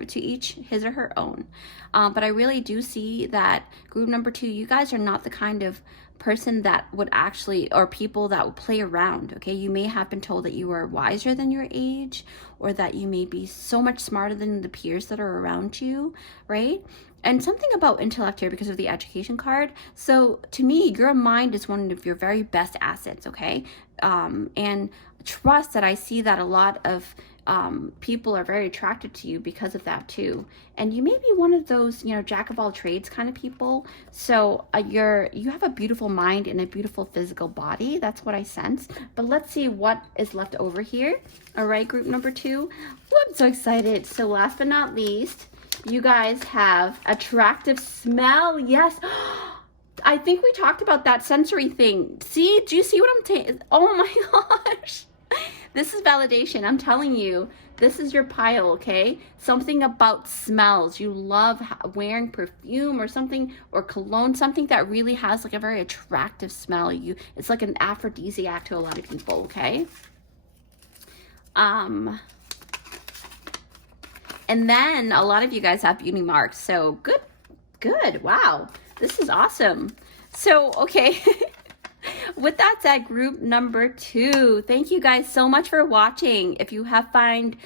to each his or her own. But I really do see that group number 2, you guys are not the kind of person that would actually, or people that would play around, okay? You may have been told that you are wiser than your age, or that you may be so much smarter than the peers that are around you, right? And something about intellect here because of the education card. So to me, your mind is one of your very best assets, okay? And trust that I see that a lot of people are very attracted to you because of that too. And you may be one of those, you know, jack of all trades kind of people. So you have a beautiful mind and a beautiful physical body. That's what I sense. But let's see what is left over here. All right, group number 2. Oh, I'm so excited. So last but not least, you guys have attractive smell. Yes. I think we talked about that sensory thing. See, do you see what I'm saying? Oh my gosh. This is validation. I'm telling you, this is your pile, okay? Something about smells. You love wearing perfume or something, or cologne, something that really has like a very attractive smell. It's like an aphrodisiac to a lot of people, okay? And then a lot of you guys have beauty marks. So good. Wow. This is awesome. So, okay. With that said, group number 2, thank you guys so much for watching. If you have found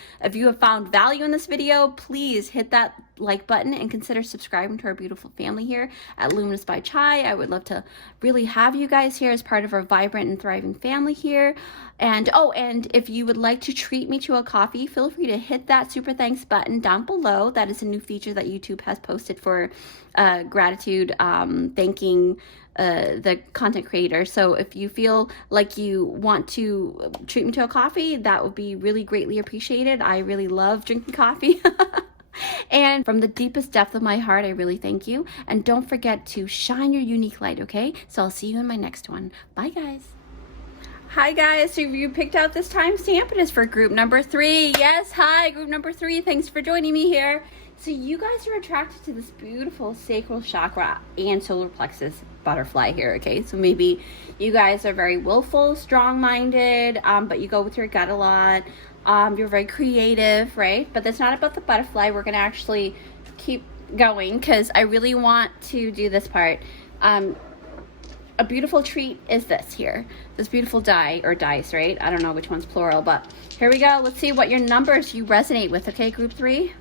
value in this video, please hit that like button and consider subscribing to our beautiful family here at Luminous by Chai. I would love to really have you guys here as part of our vibrant and thriving family here. And and if you would like to treat me to a coffee, feel free to hit that super thanks button down below. That is a new feature that YouTube has posted for gratitude, thanking the content creator. So if you feel like you want to treat me to a coffee, that would be really greatly appreciated. I really love drinking coffee. And from the deepest depth of my heart, I really thank you. And don't forget to shine your unique light, okay? So I'll see you in my next one. Bye, guys. Hi, guys. So you picked out this timestamp. It is for group number 3. Yes, hi, group number 3. Thanks for joining me here. So you guys are attracted to this beautiful sacral chakra and solar plexus butterfly here, okay? So maybe you guys are very willful, strong-minded, but you go with your gut a lot. You're very creative, right? But that's not about the butterfly. We're gonna actually keep going because I really want to do this part. A beautiful treat is this here. This beautiful die, or dice, right? I don't know which one's plural, but here we go. Let's see what your numbers you resonate with, okay, group 3?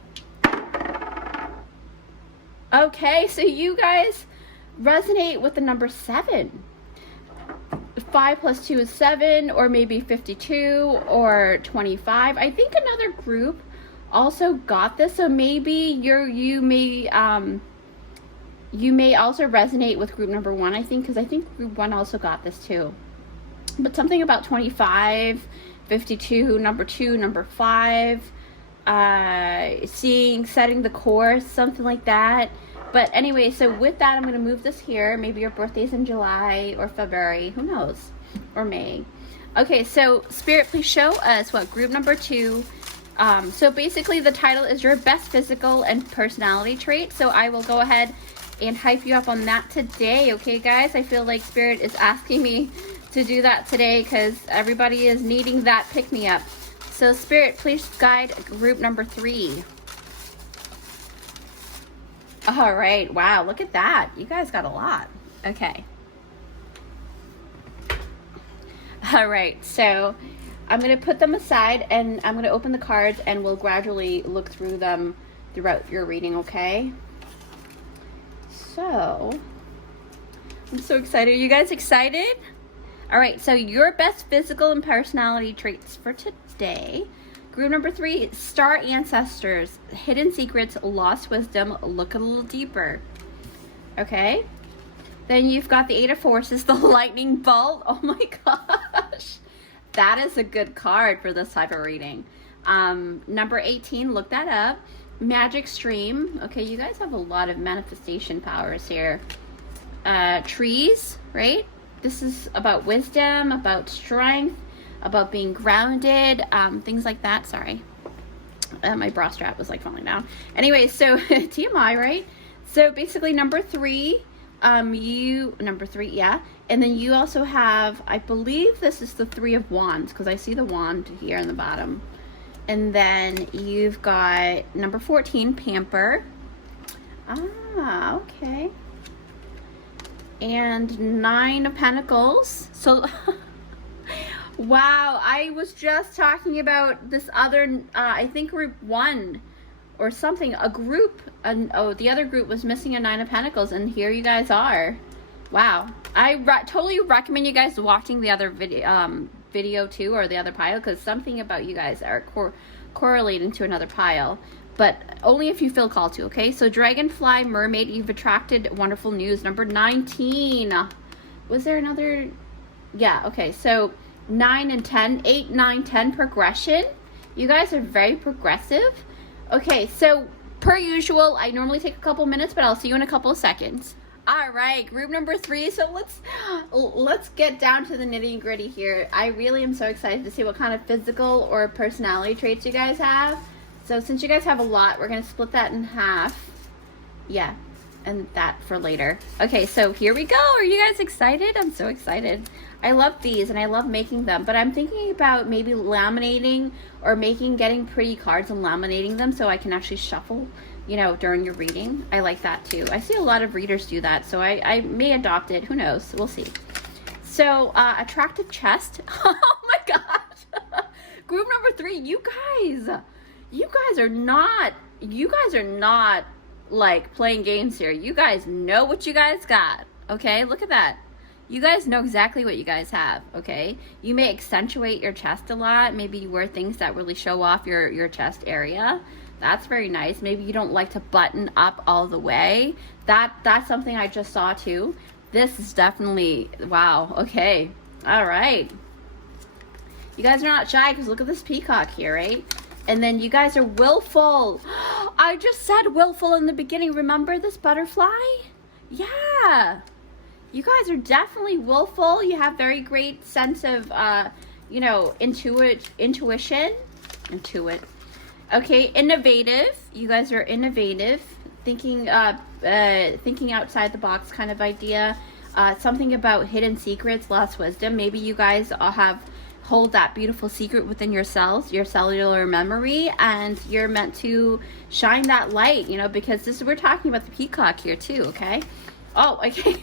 Okay, so you guys resonate with the number 7. 5 plus 2 is 7, or maybe 52 or 25. I think another group also got this, so maybe you may also resonate with group number 1, I think, because I think group 1 also got this too. But something about 25, 52, number 2, number 5, setting the course, something like that. But anyway, so with that, I'm going to move this here. Maybe your birthday's in July or February. Who knows? Or May. Okay, so Spirit, please show us what group number 2. So basically, the title is your best physical and personality trait. So I will go ahead and hype you up on that today. Okay, guys? I feel like Spirit is asking me to do that today because everybody is needing that pick-me-up. So Spirit, please guide group number 3. All right. Wow. Look at that. You guys got a lot. Okay. All right. So I'm going to put them aside and I'm going to open the cards and we'll gradually look through them throughout your reading. Okay. So I'm so excited. Are you guys excited? All right. So your best physical and personality traits for today. Group number 3, star ancestors, hidden secrets, lost wisdom, look a little deeper. Okay. Then you've got the 8 of forces, the lightning bolt. Oh my gosh. That is a good card for this type of reading. Number 18, look that up. Magic stream. Okay, you guys have a lot of manifestation powers here. Trees, right? This is about wisdom, about strength, about being grounded, things like that. Sorry. My bra strap was like falling down. Anyway, so TMI, right? So basically number 3, number 3, yeah. And then you also have, I believe this is the 3 of wands because I see the wand here in the bottom. And then you've got number 14, pamper. Ah, okay. And 9 of pentacles. So wow, I was just talking about this other, I think group 1 or something, a group, the other group was missing a 9 of pentacles, and here you guys are. Wow. I totally recommend you guys watching the other video too, or the other pile, because something about you guys are correlating to another pile, but only if you feel called to, okay? So dragonfly, mermaid, you've attracted wonderful news. Number 19. Was there another? Yeah, okay, so 9 and 10, 8, 9, 10 progression. You guys are very progressive. Okay, so per usual, I normally take a couple minutes, but I'll see you in a couple of seconds. All right, group number 3. So let's get down to the nitty gritty here. I really am so excited to see what kind of physical or personality traits you guys have. So since you guys have a lot, we're gonna split that in half. Yeah, and that for later. Okay, so here we go. Are you guys excited? I'm so excited. I love these and I love making them, but I'm thinking about maybe laminating or getting pretty cards and laminating them so I can actually shuffle, you know, during your reading. I like that too. I see a lot of readers do that, so I may adopt it. Who knows? We'll see. So, attractive chest. Oh my gosh. Group number 3, you guys are not like playing games here. You guys know what you guys got. Okay, look at that. You guys know exactly what you guys have, okay? You may accentuate your chest a lot. Maybe you wear things that really show off your chest area. That's very nice. Maybe you don't like to button up all the way. That's something I just saw too. This is definitely, wow, okay. All right. You guys are not shy because look at this peacock here, right? And then you guys are willful. I just said willful in the beginning. Remember this butterfly? Yeah. You guys are definitely willful. You have very great sense of, you know, intuition. Okay, innovative. You guys are innovative. Thinking outside the box kind of idea. Something about hidden secrets, lost wisdom. Maybe you guys hold that beautiful secret within yourselves, your cellular memory, and you're meant to shine that light, you know, because we're talking about the peacock here too, okay? Oh, okay.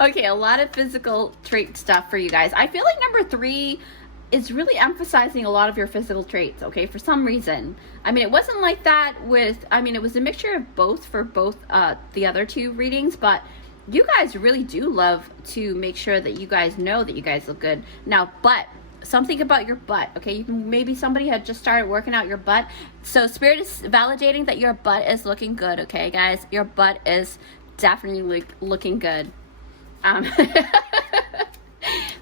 Okay, a lot of physical trait stuff for you guys. I feel like number 3 is really emphasizing a lot of your physical traits, okay, for some reason. I mean, it wasn't like that it was a mixture of both for both the other 2 readings, but you guys really do love to make sure that you guys know that you guys look good. Now, butt, something about your butt, okay? Maybe somebody had just started working out your butt. So Spirit is validating that your butt is looking good, okay, guys? Your butt is definitely looking good.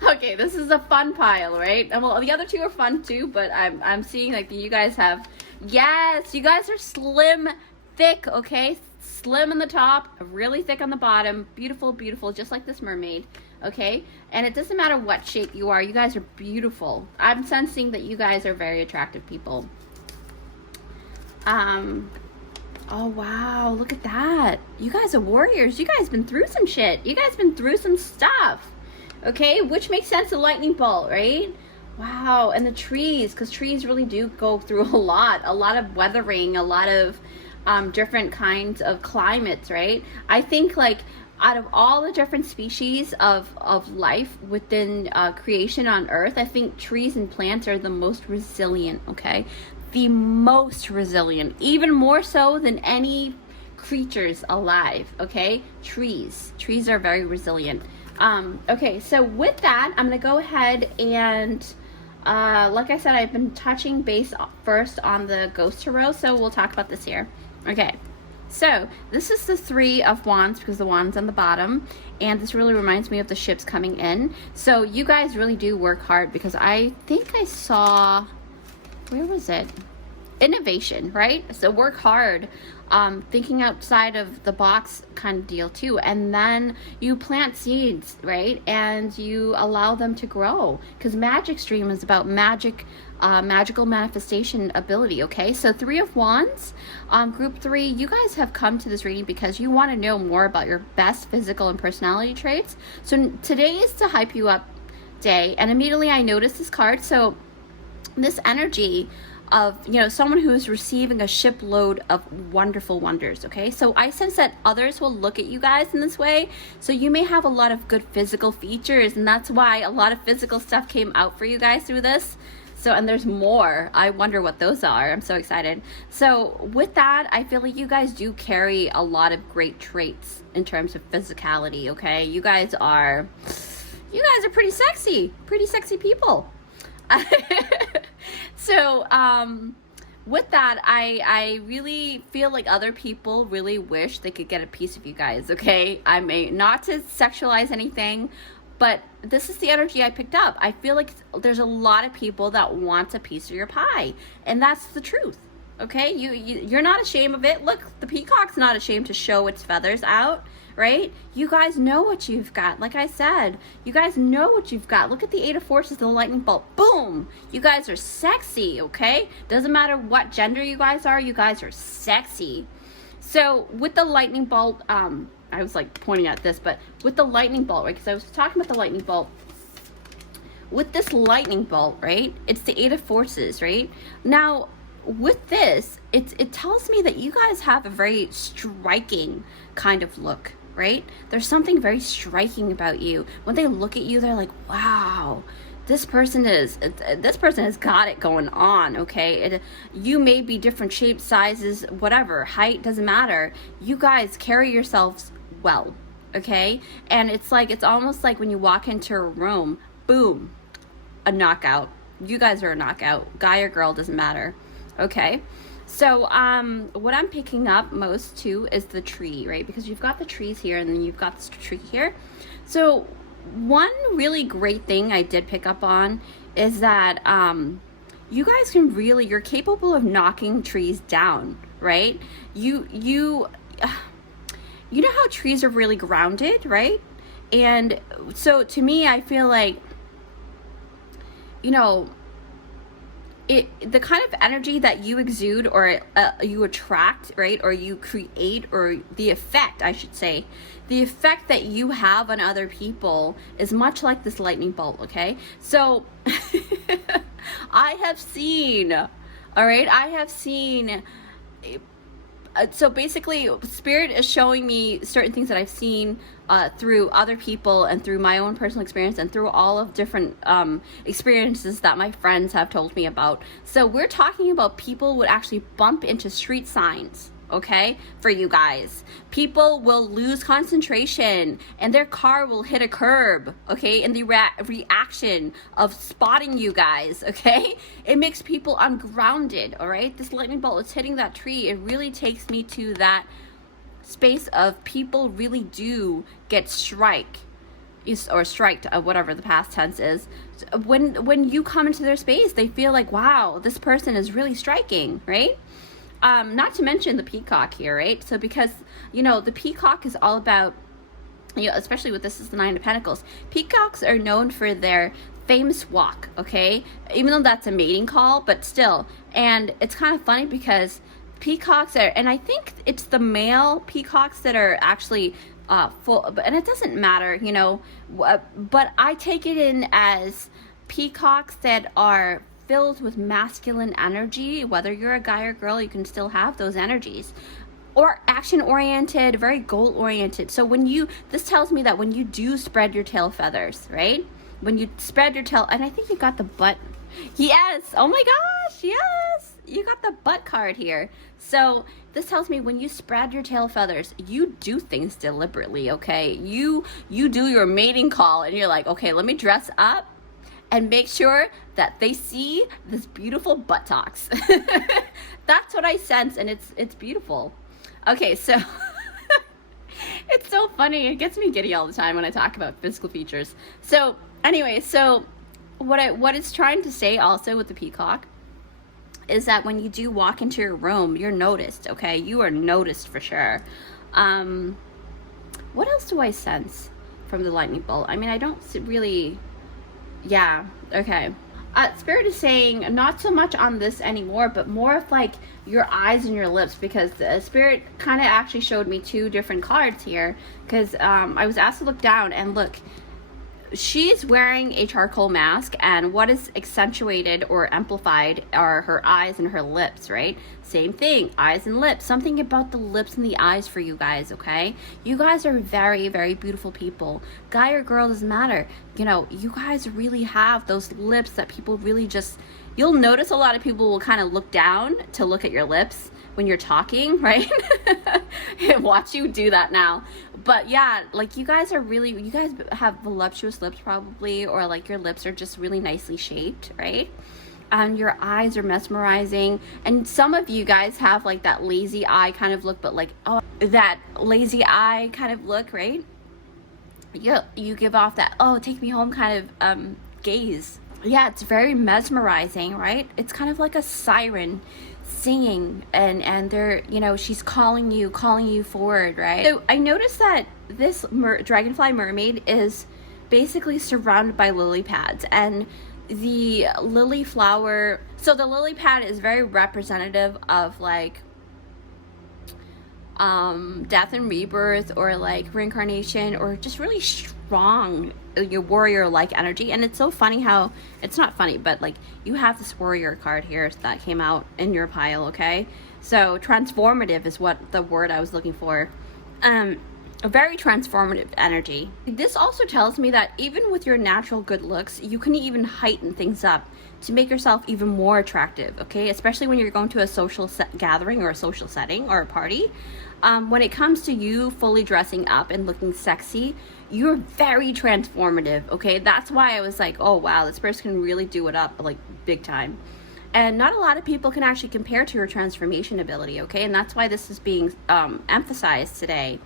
Okay, this is a fun pile, right? Well, the other 2 are fun too, but I'm seeing like you guys have, yes, you guys are slim, thick, okay? Slim on the top, really thick on the bottom. Beautiful, beautiful, just like this mermaid, okay? And it doesn't matter what shape you are, you guys are beautiful. I'm sensing that you guys are very attractive people. Oh, wow, look at that. You guys are warriors. You guys been through some shit. You guys been through some stuff. Okay, which makes sense, the lightning bolt, right? Wow, and the trees, because trees really do go through a lot of weathering, a lot of different kinds of climates, right? I think like out of all the different species of life within creation on Earth, I think trees and plants are the most resilient, okay? The most resilient, even more so than any creatures alive, okay? Trees are very resilient. Okay, so with that, I'm gonna go ahead and like I said, I've been touching base first on the Ghost Tarot, so we'll talk about this here. Okay, so this is the 3 of Wands because the wand's on the bottom, and this really reminds me of the ships coming in. So you guys really do work hard because I think I saw, where was it? Innovation, right? So work hard, thinking outside of the box kind of deal too. And then you plant seeds, right? And you allow them to grow, because Magic Stream is about magic, magical manifestation ability, okay? So 3 of Wands, group 3, you guys have come to this reading because you want to know more about your best physical and personality traits. So today is the hype you up day, and immediately I noticed this card. So this energy of, you know, someone who is receiving a shipload of wonderful wonders, okay? So I sense that others will look at you guys in this way. So you may have a lot of good physical features, and that's why a lot of physical stuff came out for you guys through this. So, and there's more. I wonder what those are. I'm so excited. So with that, I feel like you guys do carry a lot of great traits in terms of physicality, okay? You guys are pretty sexy people. So, with that, I really feel like other people really wish they could get a piece of you guys, okay? I may not to sexualize anything, but this is the energy I picked up. I feel like there's a lot of people that want a piece of your pie, and that's the truth, okay? You're not ashamed of it. Look, the peacock's not ashamed to show its feathers out, right? You guys know what you've got. Like I said, you guys know what you've got. Look at the Eight of Forces, the lightning bolt. Boom! You guys are sexy, okay? Doesn't matter what gender you guys are sexy. So with the lightning bolt, I was like pointing at this, but with the lightning bolt, right? Because I was talking about the lightning bolt. With this lightning bolt, right? It's the Eight of Forces, right? Now, with this, it tells me that you guys have a very striking kind of look, right? There's something very striking about you. When they look at you, they're like, wow, this person has got it going on, okay? You may be different shapes, sizes, whatever, height, doesn't matter. You guys carry yourselves well, okay? And it's almost like when you walk into a room, boom, a knockout. You guys are a knockout. Guy or girl, doesn't matter. Okay. So what I'm picking up most too is the tree, right? Because you've got the trees here and then you've got this tree here. So one really great thing I did pick up on is that you guys can really, you're capable of knocking trees down, right? You know how trees are really grounded, right? And so to me, I feel like, you know, the kind of energy that you exude or you attract, right? Or you create, or the effect, I should say, the effect that you have on other people is much like this lightning bolt, okay? So I have seen, all right, so basically Spirit is showing me certain things that I've seen through other people and through my own personal experience and through all of different experiences that my friends have told me about. So we're talking about people would actually bump into street signs, okay, for you guys. People will lose concentration and their car will hit a curb, okay, in the reaction of spotting you guys, okay? It makes people ungrounded, all right? This lightning bolt is hitting that tree. It really takes me to that space of people really do get striked, whatever the past tense is. When you come into their space, they feel like, wow, this person is really striking, right? Not to mention the peacock here, right? So because, you know, the peacock is all about, you know, especially with this is the Nine of Pentacles. Peacocks are known for their famous walk, okay? Even though that's a mating call, but still. And it's kind of funny because peacocks are, and I think it's the male peacocks that are actually full, and it doesn't matter, you know, but I take it in as peacocks that are filled with masculine energy. Whether you're a guy or girl, you can still have those energies, or action oriented, very goal oriented. So this tells me that when you do spread your tail feathers, right? When you spread your tail, and I think you got the butt. Yes. Oh my gosh. Yes. You got the butt card here. So this tells me when you spread your tail feathers, you do things deliberately, okay? You do your mating call and you're like, okay, let me dress up and make sure that they see this beautiful buttocks. That's what I sense, and it's beautiful. Okay, so it's so funny. It gets me giddy all the time when I talk about physical features. So anyway, so what it's trying to say also with the peacock is that when you do walk into your room, you're noticed, okay? You are noticed for sure. What else do I sense from the lightning bolt? I mean, I don't really... Yeah, okay. Spirit is saying not so much on this anymore, but more of like your eyes and your lips, because Spirit kind of actually showed me two different cards here, because I was asked to look down and look. She's wearing a charcoal mask, and what is accentuated or amplified are her eyes and her lips, right? Same thing, eyes and lips. Something about the lips and the eyes for you guys, okay? You guys are very, very beautiful people. Guy or girl, doesn't matter. You know, you guys really have those lips that people really just... You'll notice a lot of people will kind of look down to look at your lips when you're talking, right? Watch you do that now. But yeah, like you guys have voluptuous lips probably, or like your lips are just really nicely shaped, right? And your eyes are mesmerizing. And some of you guys have like that lazy eye kind of look, but like, oh, that lazy eye kind of look, right? You give off that, oh, take me home kind of gaze. Yeah, it's very mesmerizing, right? It's kind of like a siren singing, and they're, you know, she's calling you forward, right? So I noticed that this dragonfly mermaid is basically surrounded by lily pads, and the lily flower, so the lily pad is very representative of like death and rebirth, or like reincarnation, or just really strong, your warrior like energy. And it's so funny how, it's not funny, but like you have this warrior card here that came out in your pile, okay? So transformative is what the word I was looking for. A very transformative energy. This also tells me that even with your natural good looks, you can even heighten things up to make yourself even more attractive, okay? Especially when you're going to a social gathering or a social setting or a party. When it comes to you fully dressing up and looking sexy, you're very transformative, okay? That's why I was like, oh wow, this person can really do it up like big time. And not a lot of people can actually compare to your transformation ability, okay? And that's why this is being emphasized today.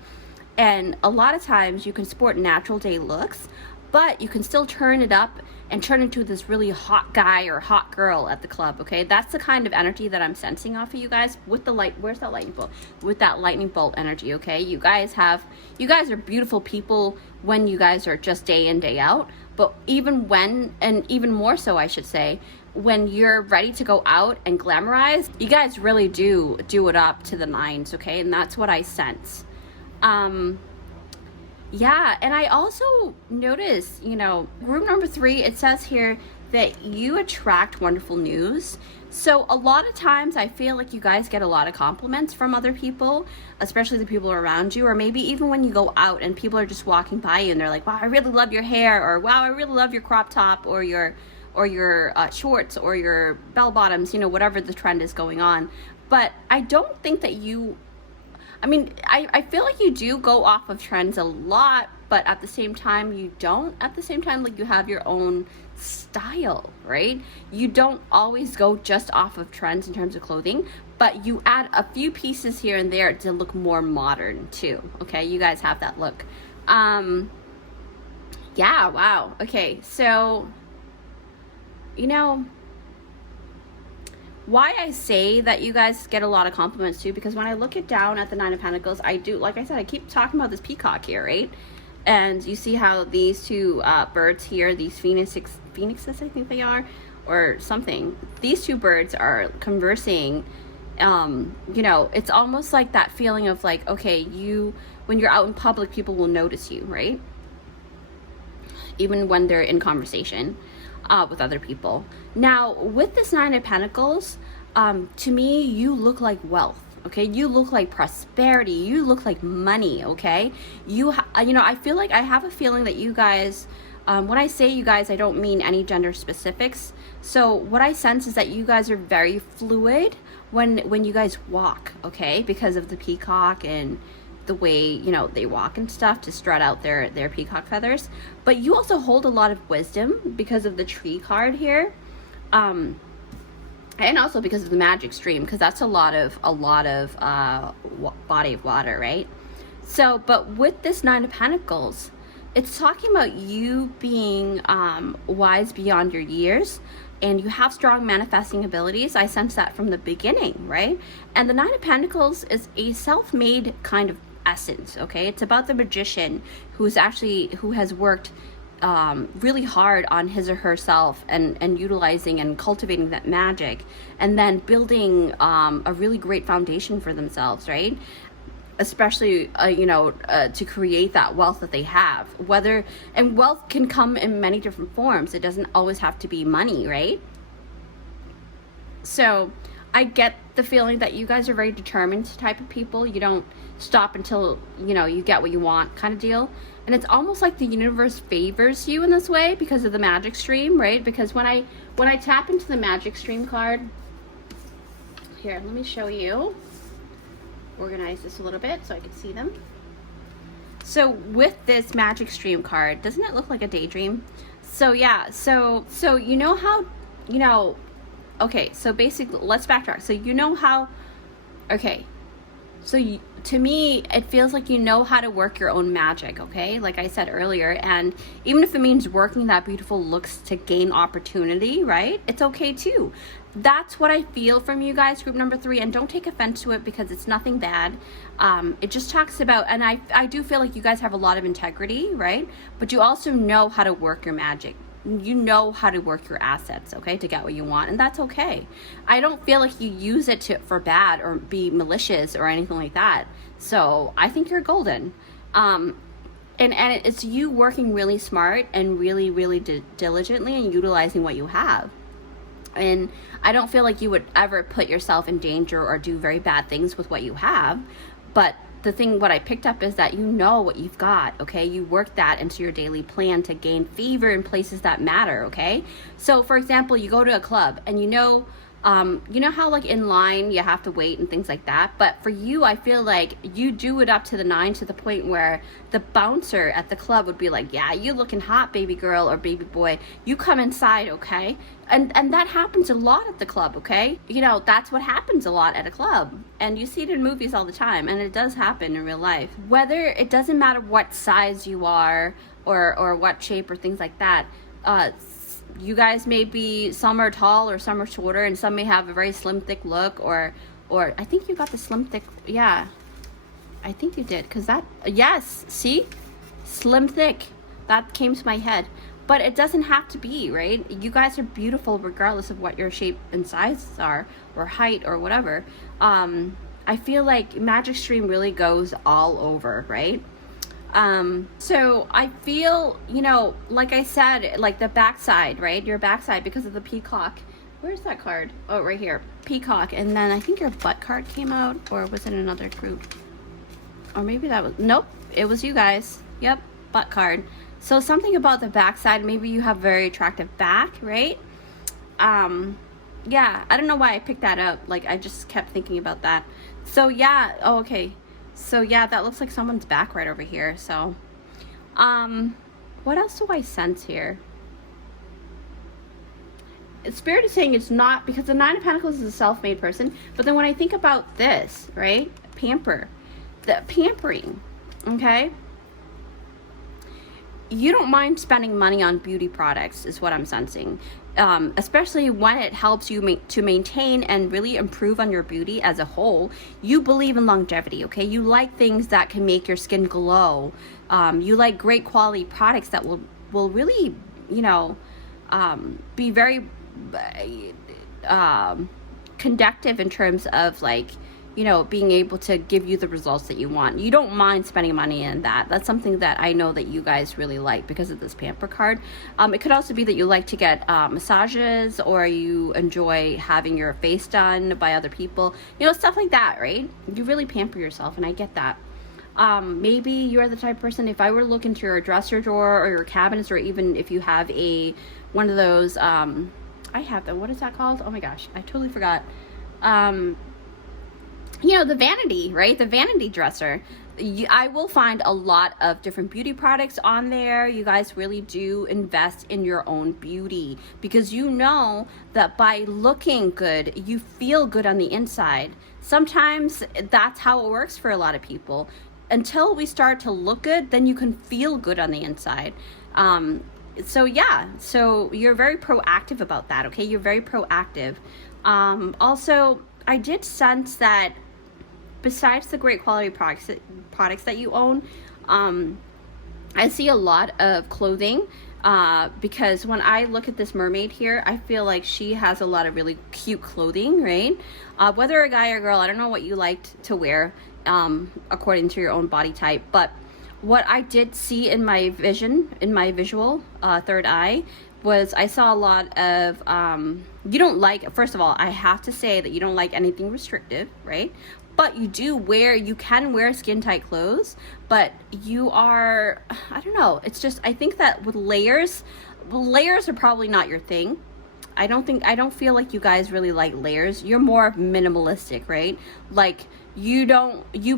And a lot of times you can sport natural day looks, but you can still turn it up and turn into this really hot guy or hot girl at the club, okay? That's the kind of energy that I'm sensing off of you guys with the light. Where's that lightning bolt? With that lightning bolt energy, okay? You guys are beautiful people when you guys are just day in, day out. But even when, and even more so, I should say, when you're ready to go out and glamorize, you guys really do it up to the nines, okay? And that's what I sense. Yeah, and I also noticed, you know, group number 3, it says here that you attract wonderful news. So a lot of times I feel like you guys get a lot of compliments from other people, especially the people around you, or maybe even when you go out and people are just walking by you and they're like, wow, I really love your hair, or wow, I really love your crop top, or your shorts, or your bell bottoms, you know, whatever the trend is going on. But I don't think that I feel like you do go off of trends a lot, but at the same time, you don't. At the same time, like, you have your own style, right? You don't always go just off of trends in terms of clothing, but you add a few pieces here and there to look more modern too, okay? You guys have that look. Yeah, wow. Okay, so, you know, why I say that you guys get a lot of compliments too, because when I look it down at the 9 of Pentacles, I do, like I said, I keep talking about this peacock here, right? And you see how these two birds here, these phoenixes, I think they are, or something. These two birds are conversing. You know, it's almost like that feeling of like, okay, when you're out in public, people will notice you, right? Even when they're in conversation with other people. Now, with this 9 of Pentacles, to me, you look like wealth, okay? You look like prosperity. You look like money, okay? You know, I feel like I have a feeling that you guys, when I say you guys, I don't mean any gender specifics. So what I sense is that you guys are very fluid when you guys walk, okay? Because of the peacock and the way, you know, they walk and stuff to strut out their peacock feathers. But you also hold a lot of wisdom because of the tree card here, and also because of the magic stream, because that's a lot of body of water, right? So, but with this 9 of Pentacles, it's talking about you being wise beyond your years, and you have strong manifesting abilities. I sense that from the beginning, right? And the 9 of Pentacles is a self-made kind of essence, okay? It's about the magician who has worked really hard on his or herself and utilizing and cultivating that magic, and then building a really great foundation for themselves, right? Especially you know, to create that wealth that they have. And wealth can come in many different forms. It doesn't always have to be money, right? So I get the feeling that you guys are very determined type of people. You don't stop until, you know, you get what you want kind of deal. And it's almost like the universe favors you in this way because of the magic stream, right? Because when I tap into the magic stream card, here, let me show you. Organize this a little bit so I can see them. So with this magic stream card, doesn't it look like a daydream? So yeah, so you know how, you know, okay, so basically, let's backtrack. So you know how, okay, so to me, it feels like you know how to work your own magic, okay? Like I said earlier, and even if it means working that beautiful looks to gain opportunity, right? It's okay too. that's what I feel from you guys, group number 3, and don't take offense to it because it's nothing bad. It just talks about, and I do feel like you guys have a lot of integrity, right? But you also know how to work your magic. You know how to work your assets, okay, to get what you want, and that's okay. I don't feel like you use it for bad or be malicious or anything like that. So I think you're golden. And it's you working really smart and really, really diligently and utilizing what you have. And I don't feel like you would ever put yourself in danger or do very bad things with what you have. But what I picked up is that you know what you've got, okay? You work that into your daily plan to gain favor in places that matter, okay? So for example, you go to a club and you know how like in line you have to wait and things like that, but for you, I feel like you do it up to the 9 to the point where the bouncer at the club would be like, yeah, you looking hot, baby girl or baby boy, you come inside, okay? And that happens a lot at the club, okay? You know, that's what happens a lot at a club, and you see it in movies all the time, and it does happen in real life. Whether it doesn't matter what size you are or what shape or things like that, you guys may be, some are tall or some are shorter, and some may have a very slim thick look, or I think you got the slim thick, yeah, I think you did, because that, yes, see, slim thick, that came to my head. But it doesn't have to be, right? You guys are beautiful regardless of what your shape and sizes are, or height, or whatever. I feel like Magic Stream really goes all over, right? So I feel, you know, like I said, like the backside, right? Your backside, because of the peacock. Where's that card? Oh, right here. Peacock. And then I think your butt card came out, or was it another group? Or maybe that was, nope, it was you guys. Yep, butt card. So something about the backside, maybe you have very attractive back, right? Yeah, I don't know why I picked that up. Like, I just kept thinking about that. So yeah, oh, okay. So yeah, that looks like someone's back right over here. So, what else do I sense here? Spirit is saying it's not, because the 9 of Pentacles is a self-made person. But then when I think about this, right? The pampering, okay? You don't mind spending money on beauty products is what I'm sensing, especially when it helps you to maintain and really improve on your beauty as a whole. You believe in longevity, okay? You like things that can make your skin glow. You like great quality products that will really, you know, be very conductive in terms of, like, you know, being able to give you the results that you want. You don't mind spending money in that. That's something that I know that you guys really like because of this pamper card. It could also be that you like to get massages, or you enjoy having your face done by other people, you know, stuff like that, right? You really pamper yourself, and I get that. Maybe you're the type of person, if I were to look into your dresser drawer or your cabinets, or even if you have one of those, I have them, what is that called? Oh my gosh, I totally forgot. You know, the vanity, right? The vanity dresser. I will find a lot of different beauty products on there. You guys really do invest in your own beauty, because you know that by looking good, you feel good on the inside. Sometimes that's how it works for a lot of people. Until we start to look good, then you can feel good on the inside. So yeah, so you're very proactive about that, okay? You're very proactive. Also, I did sense that besides the great quality products that you own, I see a lot of clothing, because when I look at this mermaid here, I feel like she has a lot of really cute clothing, right? Whether a guy or girl, I don't know what you liked to wear, according to your own body type, but what I did see in my vision, in my visual third eye, was I saw a lot of, you don't like, first of all, I have to say that you don't like anything restrictive, right? But you can wear skin tight clothes, but you are, I don't know, it's just, I think that with layers are probably not your thing. I don't feel like you guys really like layers. You're more minimalistic, right? Like, you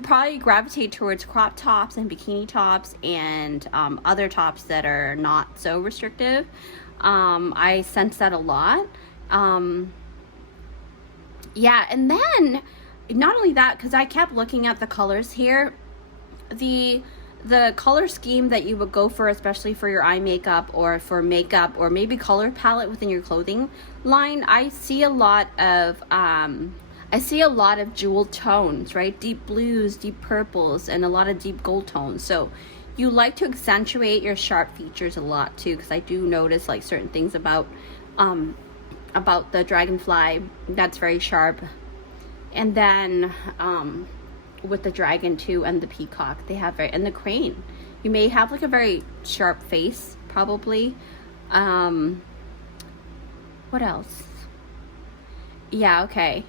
probably gravitate towards crop tops and bikini tops and other tops that are not so restrictive. I sense that a lot. Yeah, and then not only that, because I kept looking at the colors here, the the color scheme that you would go for, especially for your eye makeup or for makeup or maybe color palette within your clothing line, I see a lot of jewel tones, right? Deep blues, deep purples, and a lot of deep gold tones. So you like to accentuate your sharp features a lot too, because I do notice like certain things about the dragonfly that's very sharp. And then with the dragon too, and the peacock, they have and the crane, you may have like a very sharp face probably. What else? Yeah, okay.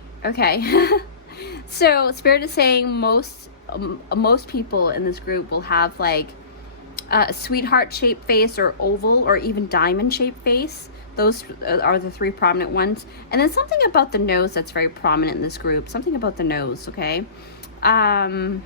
So Spirit is saying most people in this group will have like a sweetheart shaped face, or oval, or even diamond shaped face. Those are the 3 prominent ones. And then something about the nose that's very prominent in this group. Something about the nose, okay? You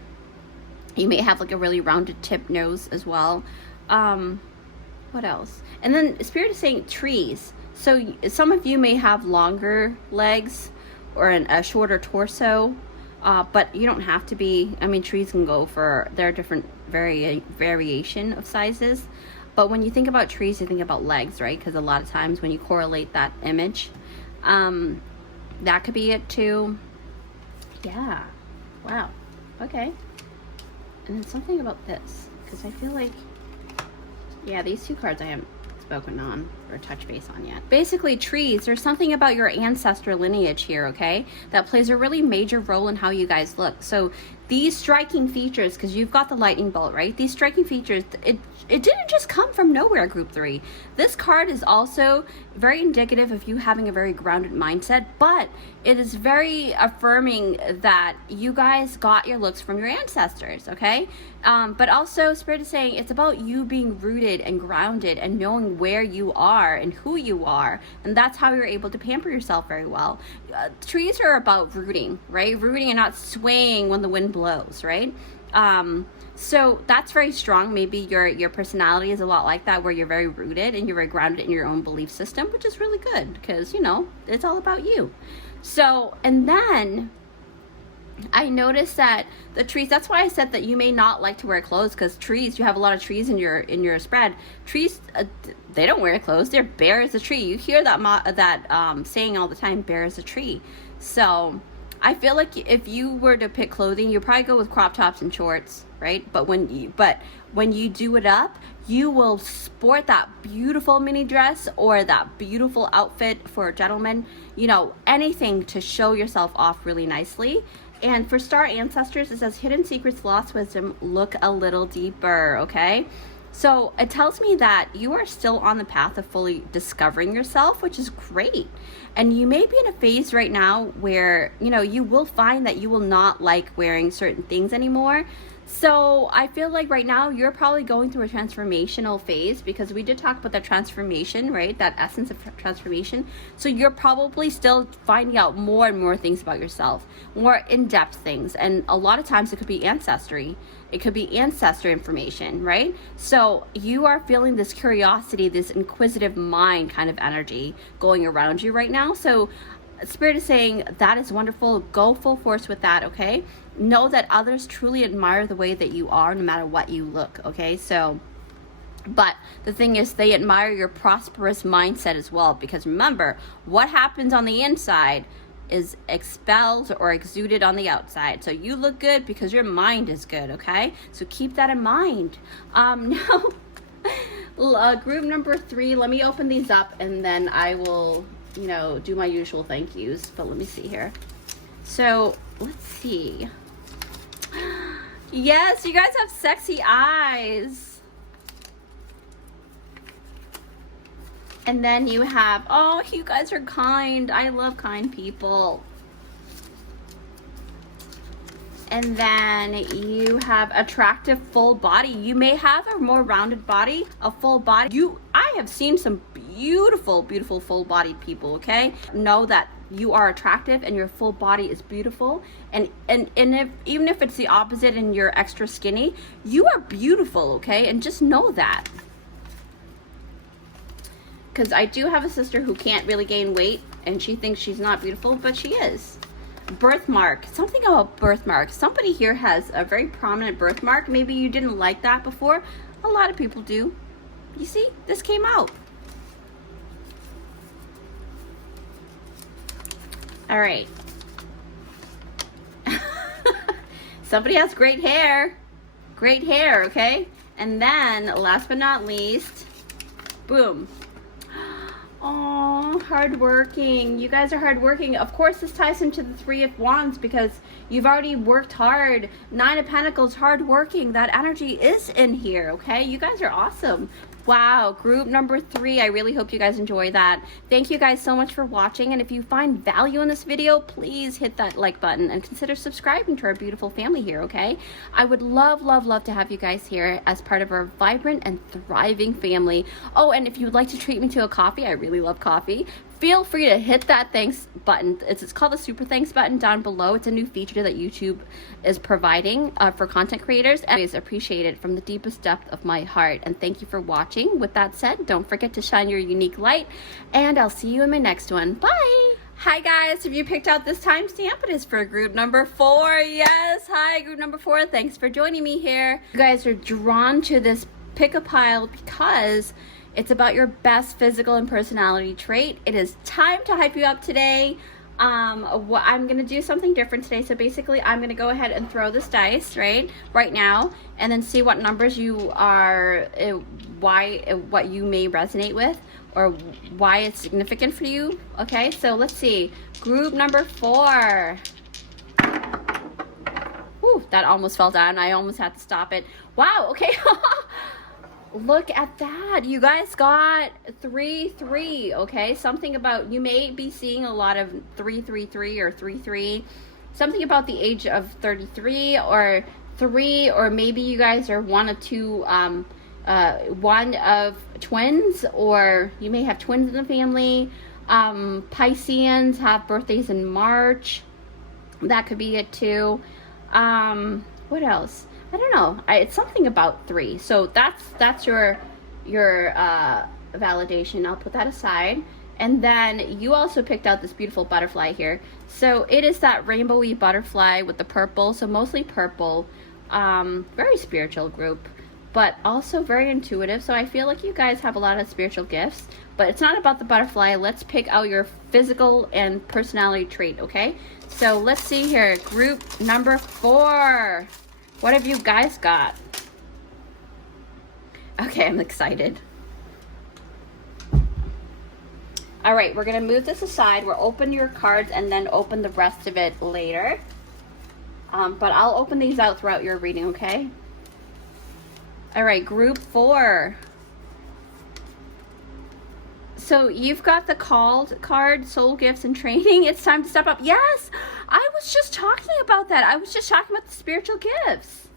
may have like a really rounded tip nose as well. What else? And then Spirit is saying trees. So some of you may have longer legs or a shorter torso, but you don't have to be. I mean, trees can go for, there are different variation of sizes. But when you think about trees, you think about legs, right? Because a lot of times when you correlate that image, that could be it too. Yeah. Wow. Okay. And then something about this, because I feel like, yeah, these 2 cards I haven't spoken on or touch base on yet. Basically, trees, there's something about your ancestor lineage here, okay, that plays a really major role in how you guys look. So these striking features, because you've got the lightning bolt, right? These striking features, it didn't just come from nowhere, group 3. This card is also very indicative of you having a very grounded mindset, but it is very affirming that you guys got your looks from your ancestors, okay? But also Spirit is saying it's about you being rooted and grounded and knowing where you are and who you are, and that's how you're able to pamper yourself very well. Trees are about rooting, right? Rooting and not swaying when the wind blows, right? So that's very strong. Maybe your personality is a lot like that, where you're very rooted and you're very grounded in your own belief system, which is really good because, you know, it's all about you. So, and then I noticed that the trees, that's why I said that you may not like to wear clothes, because trees, you have a lot of trees in your spread. Trees, they don't wear clothes. They're bare as a tree. You hear that saying all the time, bare as a tree. So I feel like if you were to pick clothing, you'd probably go with crop tops and shorts, right? But when you do it up, you will sport that beautiful mini dress or that beautiful outfit for a gentleman, you know, anything to show yourself off really nicely. And for star ancestors, it says hidden secrets, lost wisdom, look a little deeper, okay? So it tells me that you are still on the path of fully discovering yourself, which is great. And you may be in a phase right now where, you know, you will find that you will not like wearing certain things anymore. So I feel like right now you're probably going through a transformational phase, because we did talk about that transformation, right? That essence of transformation. So you're probably still finding out more and more things about yourself, more in-depth things. And a lot of times it could be ancestry. It could be ancestor information, right? So you are feeling this curiosity, this inquisitive mind kind of energy going around you right now. So Spirit is saying that is wonderful. Go full force with that, okay? Know that others truly admire the way that you are, no matter what you look, okay? So, but the thing is, they admire your prosperous mindset as well, because remember, what happens on the inside is expelled or exuded on the outside. So you look good because your mind is good, okay? So keep that in mind. Now, group number 3, let me open these up and then I will, you know, do my usual thank yous. But let me see here. So let's see. Yes, you guys have sexy eyes. And then you have, oh, you guys are kind. I love kind people. And then you have attractive full body. You may have a more rounded body, a full body. I have seen some beautiful, beautiful full bodied people, okay? Know that you are attractive and your full body is beautiful. And even if it's the opposite and you're extra skinny, you are beautiful, okay? And just know that. Because I do have a sister who can't really gain weight and she thinks she's not beautiful, but she is. birthmark. Something about birthmark. Somebody here has a very prominent birthmark. Maybe you didn't like that before. A lot of people do. You see, this came out. All right. Somebody has great hair. Great hair, okay? And then, last but not least, boom. Oh, hardworking. You guys are hardworking. Of course, this ties into the Three of Wands because you've already worked hard. Nine of Pentacles, hardworking. That energy is in here, okay? You guys are awesome. Wow, group number 3. I really hope you guys enjoy that. Thank you guys so much for watching. And if you find value in this video, please hit that like button and consider subscribing to our beautiful family here, okay? I would love, love, love to have you guys here as part of our vibrant and thriving family. Oh, and if you would like to treat me to a coffee, I really love coffee. Feel free to hit that thanks button. It's called the super thanks button down below. It's a new feature that YouTube is providing for content creators. I always appreciate it from the deepest depth of my heart. And thank you for watching. With that said, don't forget to shine your unique light. And I'll see you in my next one. Bye. Hi guys, if you picked out this timestamp, it is for group number 4. Yes, hi group number 4. Thanks for joining me here. You guys are drawn to this pick a pile because it's about your best physical and personality trait. It is time to hype you up today. I'm going to do something different today. So basically, I'm going to go ahead and throw this dice, right now, and then see what numbers you are, what you may resonate with, or why it's significant for you. Okay, so let's see. Group number 4. Whew, that almost fell down. I almost had to stop it. Wow, okay. Look at that. You guys got 3-3, okay? Something about, you may be seeing a lot of 3-3-3 or 3-3. Something about the age of 33 or 3, or maybe you guys are one of twins, or you may have twins in the family. Pisceans have birthdays in March. That could be it too. What else? I don't know. It's something about 3. So that's your validation. I'll put that aside. And then you also picked out this beautiful butterfly here. So it is that rainbowy butterfly with the purple. So mostly purple. Very spiritual group, but also very intuitive. So I feel like you guys have a lot of spiritual gifts. But it's not about the butterfly. Let's pick out your physical and personality trait, okay? So let's see here. Group number 4. What have you guys got? Okay, I'm excited. All right, we're going to move this aside. We'll open your cards and then open the rest of it later. But I'll open these out throughout your reading, okay? All right, group 4. So you've got the called card, soul gifts and training. It's time to step up. Yes, I was just talking about that. I was just talking about the spiritual gifts.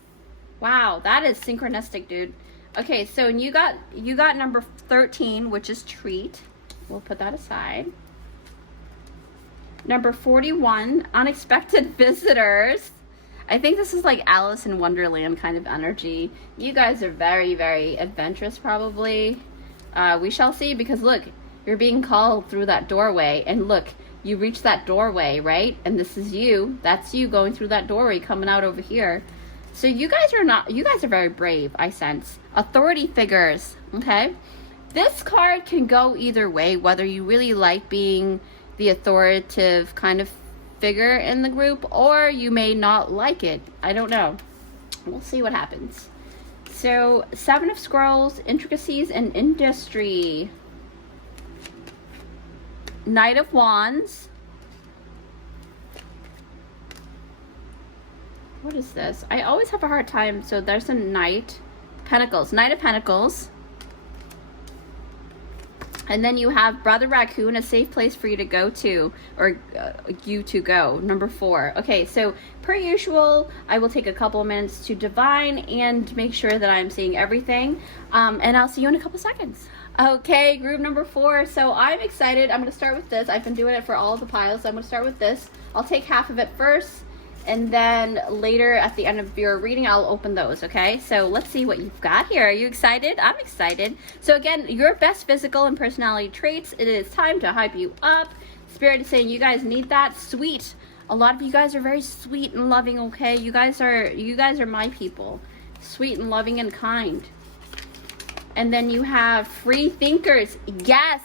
Wow, that is synchronistic, dude. Okay, so you got number 13, which is treat. We'll put that aside. Number 41, unexpected visitors. I think this is like Alice in Wonderland kind of energy. You guys are very, very adventurous probably. We shall see, because look, you're being called through that doorway, and look, you reach that doorway, right? And this is you. That's you going through that doorway, coming out over here. So you guys are very brave, I sense. Authority figures, okay? This card can go either way, whether you really like being the authoritative kind of figure in the group, or you may not like it. I don't know. We'll see what happens. So, 7 of Scrolls, intricacies and industry. Knight of Wands. What is this? I always have a hard time. So there's a Knight. Pentacles. Knight of Pentacles. And then you have Brother Raccoon, a safe place for you to go to, or you to go, number 4. Okay, so per usual, I will take a couple of minutes to divine and make sure that I'm seeing everything. And I'll see you in a couple seconds. Okay, group number 4. So I'm excited. I'm going to start with this. I've been doing it for all of the piles. So I'm going to start with this. I'll take half of it first. And then later at the end of your reading, I'll open those, okay? So let's see what you've got here. Are you excited? I'm excited. So again, your best physical and personality traits. It is time to hype you up. Spirit is saying you guys need that. Sweet. A lot of you guys are very sweet and loving, okay? You guys are my people. Sweet and loving and kind. And then you have free thinkers. Yes,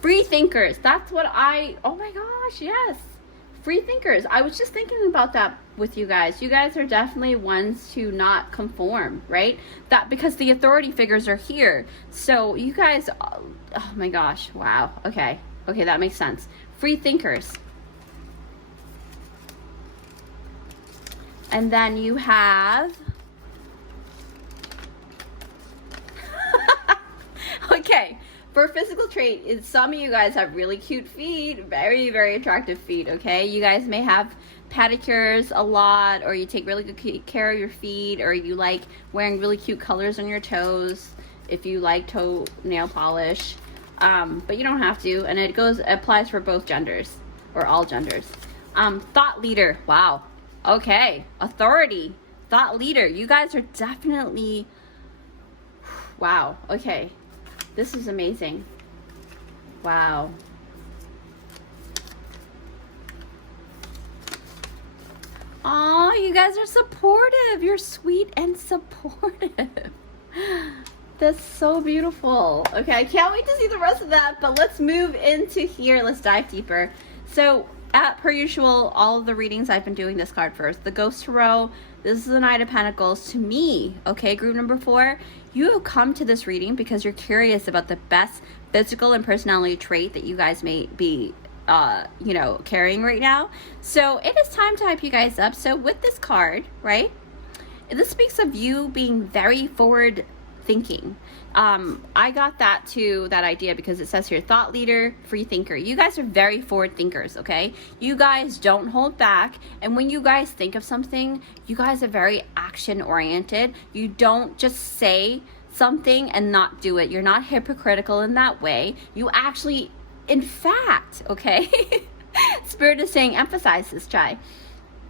free thinkers. That's what oh my gosh, yes. Free thinkers. I was just thinking about that with you guys. You guys are definitely ones to not conform, right? That because the authority figures are here. So you guys, oh my gosh, wow. Okay, that makes sense. Free thinkers. And then you have, okay, for physical trait, some of you guys have really cute feet, very, very attractive feet, okay? You guys may have pedicures a lot, or you take really good care of your feet, or you like wearing really cute colors on your toes, if you like toe nail polish, but you don't have to, and it applies for both genders, or all genders. Thought leader, wow. Okay, authority, thought leader. You guys are definitely, wow, okay. This is amazing. Wow. Oh, you guys are supportive. You're sweet and supportive. That's so beautiful. Okay, I can't wait to see the rest of that, but let's move into here. Let's dive deeper. So, per usual, all of the readings I've been doing this card first. The Ghost Tarot, this is the Knight of Pentacles. To me, okay, group number 4, you have come to this reading because you're curious about the best physical and personality trait that you guys may be, carrying right now. So it is time to hype you guys up. So with this card, right, this speaks of you being very forward thinking. I got that idea because it says here, thought leader, free thinker. You guys are very forward thinkers, okay? You guys don't hold back, and when you guys think of something, you guys are very action oriented. You don't just say something and not do it. You're not hypocritical in that way. You actually, in fact, okay? Spirit is saying emphasize this, Chai.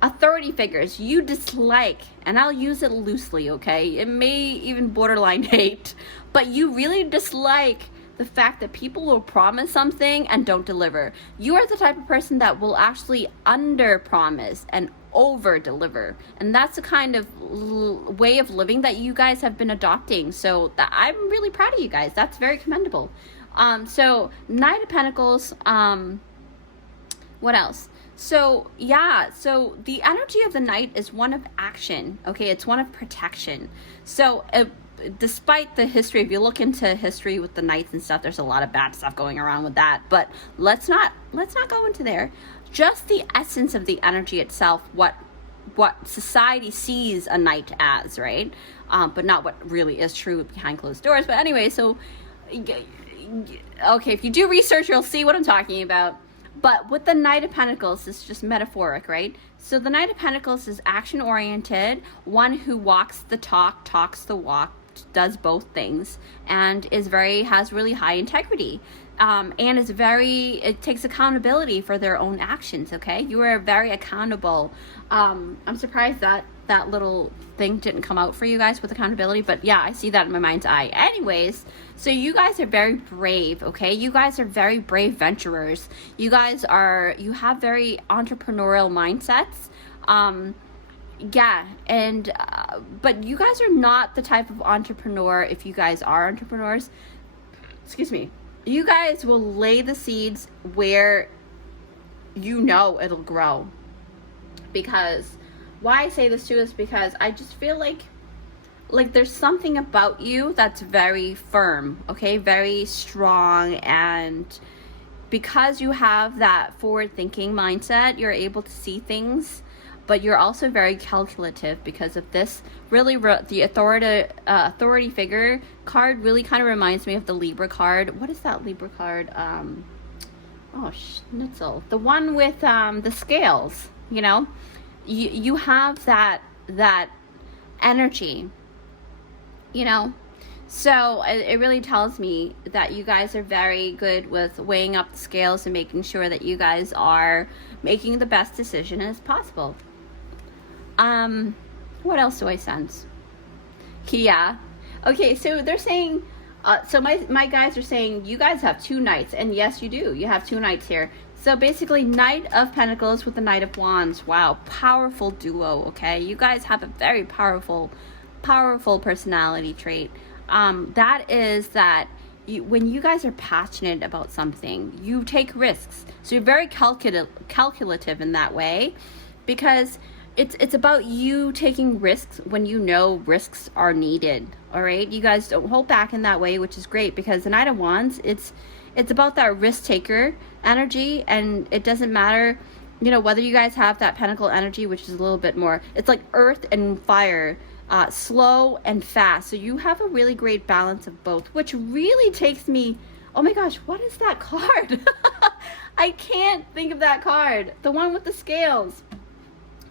Authority figures you dislike, and I'll use it loosely, okay? It may even borderline hate, but you really dislike the fact that people will promise something and don't deliver. You are the type of person that will actually under promise and over deliver, and that's the kind of way of living that you guys have been adopting. So I'm really proud of you guys. That's very commendable. So Knight of Pentacles. What else? So yeah, so the energy of the Knight is one of action, okay? It's one of protection. So despite the history, if you look into history with the Knights and stuff, there's a lot of bad stuff going around with that, but let's not go into there. Just the essence of the energy itself, what society sees a Knight as, right? But not what really is true behind closed doors. But anyway, so okay, if you do research, you'll see what I'm talking about. But with the Knight of Pentacles, it's just metaphoric, right? So the Knight of Pentacles is action-oriented, one who walks the talk, talks the walk, does both things, and has really high integrity. And it takes accountability for their own actions, okay? You are very accountable. I'm surprised that little thing didn't come out for you guys with accountability, but yeah, I see that in my mind's eye. Anyways, so you guys are very brave, okay? You guys are very brave venturers. You have very entrepreneurial mindsets. Yeah, and but you guys are not the type of entrepreneur, if you guys are entrepreneurs, excuse me, you guys will lay the seeds where you know it'll grow. Because why I say this too is because I just feel like there's something about you that's very firm, okay, very strong, and because you have that forward thinking mindset, you're able to see things, but you're also very calculative because of this. Really, the authority figure card really kind of reminds me of the Libra card. What is that Libra card? Oh, schnitzel. The one with the scales, you know? You have that energy, you know? So it really tells me that you guys are very good with weighing up the scales and making sure that you guys are making the best decision as possible. What else do I sense? Yeah. Okay, so they're saying, so my guys are saying you guys have two Knights, and yes, you do. You have two Knights here. So basically, Knight of Pentacles with the Knight of Wands. Wow, powerful duo, okay? You guys have a very powerful personality trait. That is that when you guys are passionate about something, you take risks. So you're very calculative in that way, because it's about you taking risks when you know risks are needed. All right, you guys don't hold back in that way, which is great, because the Knight of Wands, it's about that risk taker energy, and it doesn't matter, you know, whether you guys have that Pentacle energy, which is a little bit more, it's like earth and fire, slow and fast. So you have a really great balance of both, which really takes me, oh my gosh, what is that card? I can't think of that card, the one with the scales.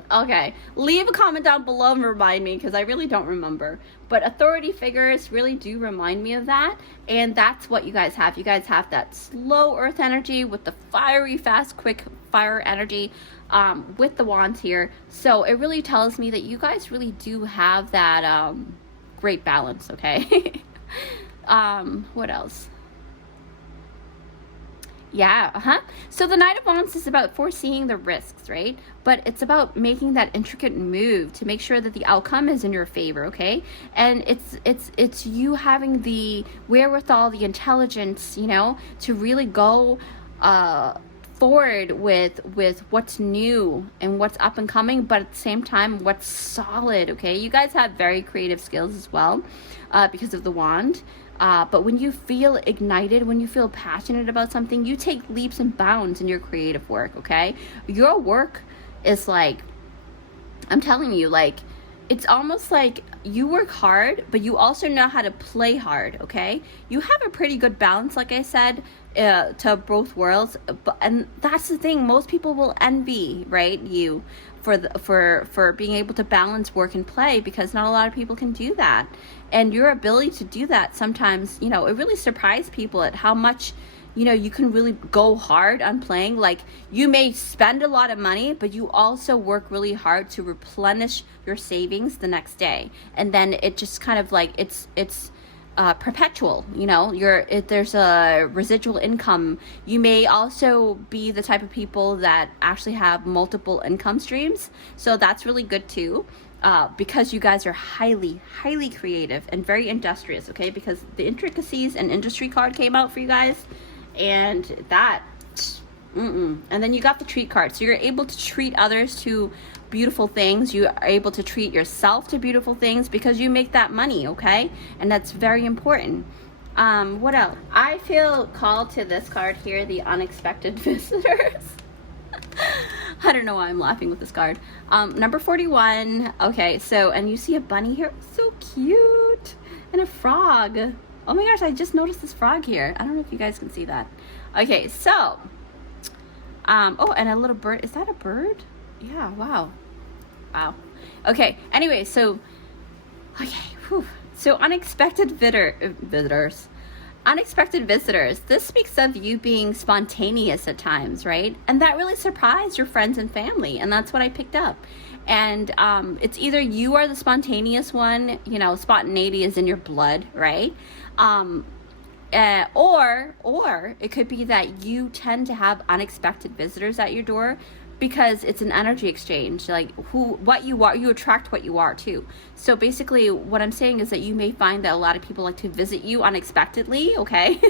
Okay, leave a comment down below and remind me, because I really don't remember. But authority figures really do remind me of that, and that's what you guys have. You guys have that slow earth energy with the fiery, fast, quick fire energy with the wands here. So it really tells me that you guys really do have that great balance, okay? What else? Yeah, So the Knight of Wands is about foreseeing the risks, right? But it's about making that intricate move to make sure that the outcome is in your favor, okay? And it's you having the wherewithal, the intelligence, you know, to really go forward with what's new and what's up and coming, but at the same time, what's solid, okay? You guys have very creative skills as well because of the wand. But when you feel ignited, when you feel passionate about something, you take leaps and bounds in your creative work, okay? Your work is like, I'm telling you, like, it's almost like you work hard, but you also know how to play hard, okay? You have a pretty good balance, like I said, to both worlds. And that's the thing, most people will envy, right, you for being able to balance work and play, because not a lot of people can do that. And your ability to do that sometimes, you know, it really surprised people at how much, you know, you can really go hard on playing. Like, you may spend a lot of money, but you also work really hard to replenish your savings the next day. And then it just kind of like, it's perpetual, you know, there's a residual income. You may also be the type of people that actually have multiple income streams. So that's really good too. Because you guys are highly creative and very industrious, okay? Because the intricacies and industry card came out for you guys, and that, and then you got the treat card. So you're able to treat others to beautiful things. You are able to treat yourself to beautiful things because you make that money, okay? And that's very important. What else? I feel called to this card here, the unexpected visitors. I don't know why I'm laughing with this card. Number 41. Okay, so, and you see a bunny here. So cute. And a frog. Oh my gosh, I just noticed this frog here. I don't know if you guys can see that. Okay, so, oh, and a little bird. Is that a bird? Yeah, wow. Wow. Okay, anyway, so, okay, whew. So unexpected visitors. Unexpected visitors. This speaks of you being spontaneous at times, right? And that really surprised your friends and family, and that's what I picked up. And it's either you are the spontaneous one, you know, spontaneity is in your blood, right? Or it could be that you tend to have unexpected visitors at your door, because it's an energy exchange. Like, what you are, you attract what you are too. So basically what I'm saying is that you may find that a lot of people like to visit you unexpectedly, okay?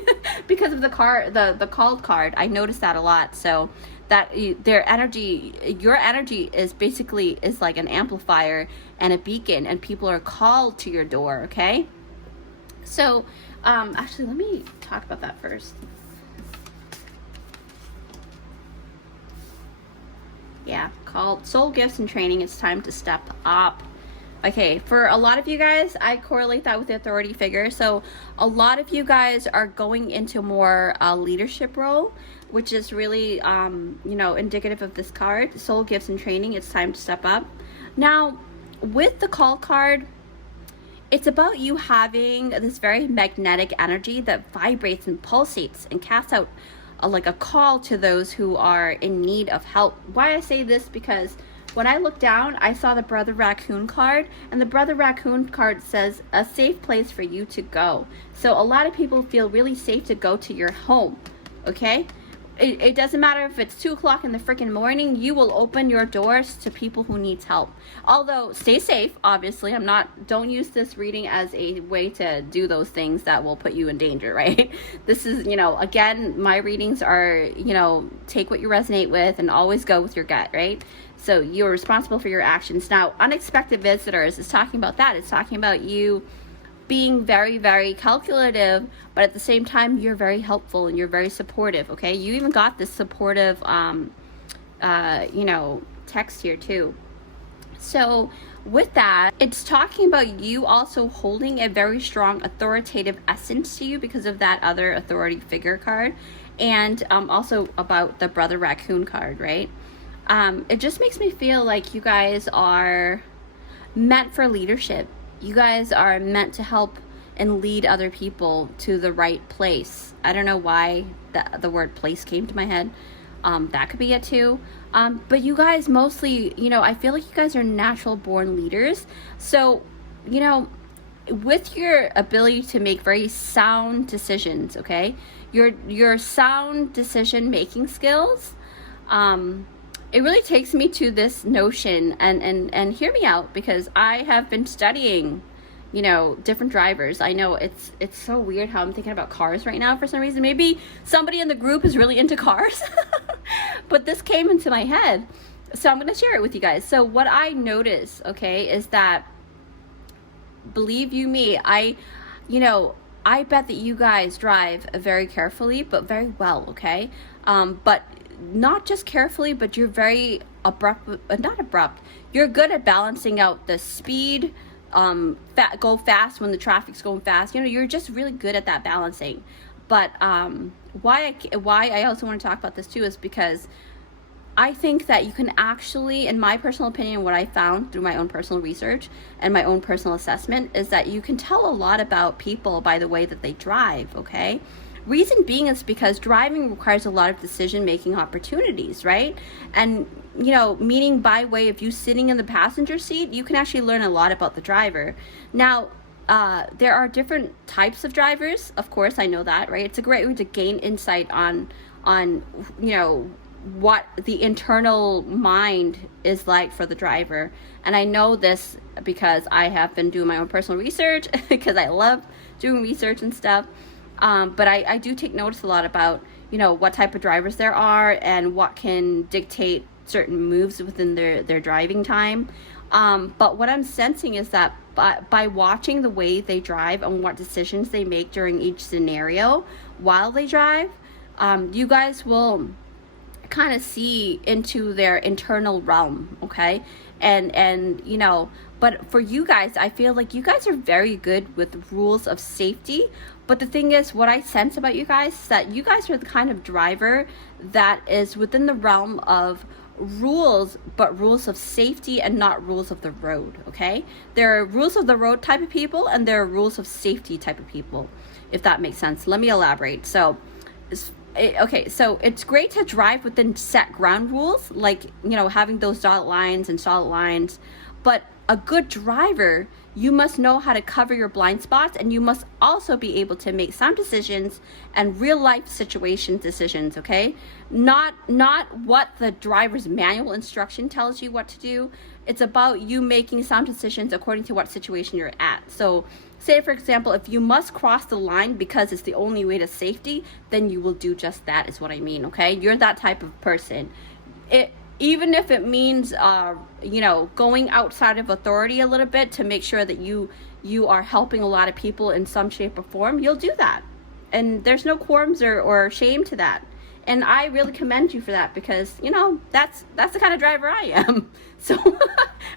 Because of the card, the called card. I noticed that a lot. So that their energy, your energy is basically is like an amplifier and a beacon, and people are called to your door, okay? So actually, let me talk about that first. Yeah, called Soul Gifts and Training. It's time to step up. Okay, for a lot of you guys, I correlate that with the authority figure. So a lot of you guys are going into more leadership role, which is really, you know, indicative of this card. Soul Gifts and Training. It's time to step up. Now, with the call card, it's about you having this very magnetic energy that vibrates and pulsates and casts out like a call to those who are in need of help. Why I say this, because when I looked down, I saw the Brother Raccoon card, and the Brother Raccoon card says a safe place for you to go. So a lot of people feel really safe to go to your home, okay? it doesn't matter if it's 2 o'clock in the freaking morning, you will open your doors to people who needs help. Although stay safe, obviously. Don't use this reading as a way to do those things that will put you in danger, right? This is, again, my readings are, take what you resonate with and always go with your gut, right? So you're responsible for your actions. Now, unexpected visitors is talking about that. It's talking about you being very, very calculative, but at the same time, you're very helpful and you're very supportive, okay? You even got this supportive, text here too. So with that, it's talking about you also holding a very strong authoritative essence to you because of that other authority figure card, and also about the Brother Raccoon card, right? It just makes me feel like you guys are meant for leadership. You guys are meant to help and lead other people to the right place. I don't know why the word place came to my head. That could be it too. But you guys mostly, I feel like you guys are natural born leaders. So, with your ability to make very sound decisions, okay? Your sound decision making skills, it really takes me to this notion, and hear me out, because I have been studying, different drivers. I know it's so weird how I'm thinking about cars right now for some reason. Maybe somebody in the group is really into cars, but this came into my head. So I'm going to share it with you guys. So what I notice, okay, is that, believe you me, I bet that you guys drive very carefully, but very well, okay? But not just carefully, but you're very not abrupt. You're good at balancing out the speed, go fast when the traffic's going fast. You're just really good at that balancing. But why I also want to talk about this too is because I think that you can actually, in my personal opinion, what I found through my own personal research and my own personal assessment, is that you can tell a lot about people by the way that they drive, okay? Reason being is because driving requires a lot of decision-making opportunities, right? And, meaning by way of you sitting in the passenger seat, you can actually learn a lot about the driver. Now, there are different types of drivers. Of course, I know that, right? It's a great way to gain insight on what the internal mind is like for the driver. And I know this because I have been doing my own personal research because I love doing research and stuff. But I do take notice a lot about, what type of drivers there are and what can dictate certain moves within their driving time. But what I'm sensing is that by watching the way they drive and what decisions they make during each scenario while they drive, you guys will kind of see into their internal realm, okay? And but for you guys, I feel like you guys are very good with rules of safety. But the thing is, what I sense about you guys is that you guys are the kind of driver that is within the realm of rules, but rules of safety and not rules of the road, okay? There are rules of the road type of people and there are rules of safety type of people, if that makes sense. Let me elaborate. So it's great to drive within set ground rules, like, having those dotted lines and solid lines. But a good driver, you must know how to cover your blind spots, and you must also be able to make sound decisions and real life situation decisions, okay? Not what the driver's manual instruction tells you what to do. It's about you making sound decisions according to what situation you're at. So say, for example, if you must cross the line because it's the only way to safety, then you will do just that, is what I mean, okay? You're that type of person. Even if it means, going outside of authority a little bit to make sure that you are helping a lot of people in some shape or form, you'll do that. And there's no qualms or shame to that. And I really commend you for that because, that's the kind of driver I am. So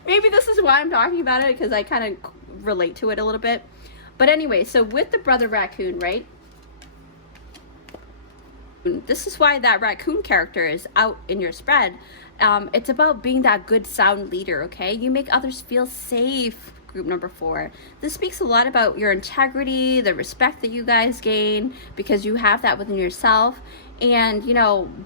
maybe this is why I'm talking about it, because I kind of relate to it a little bit. But anyway, so with the Brother Raccoon, right? This is why that raccoon character is out in your spread. It's about being that good sound leader, okay? You make others feel safe, group number 4. This speaks a lot about your integrity, the respect that you guys gain, because you have that within yourself. And,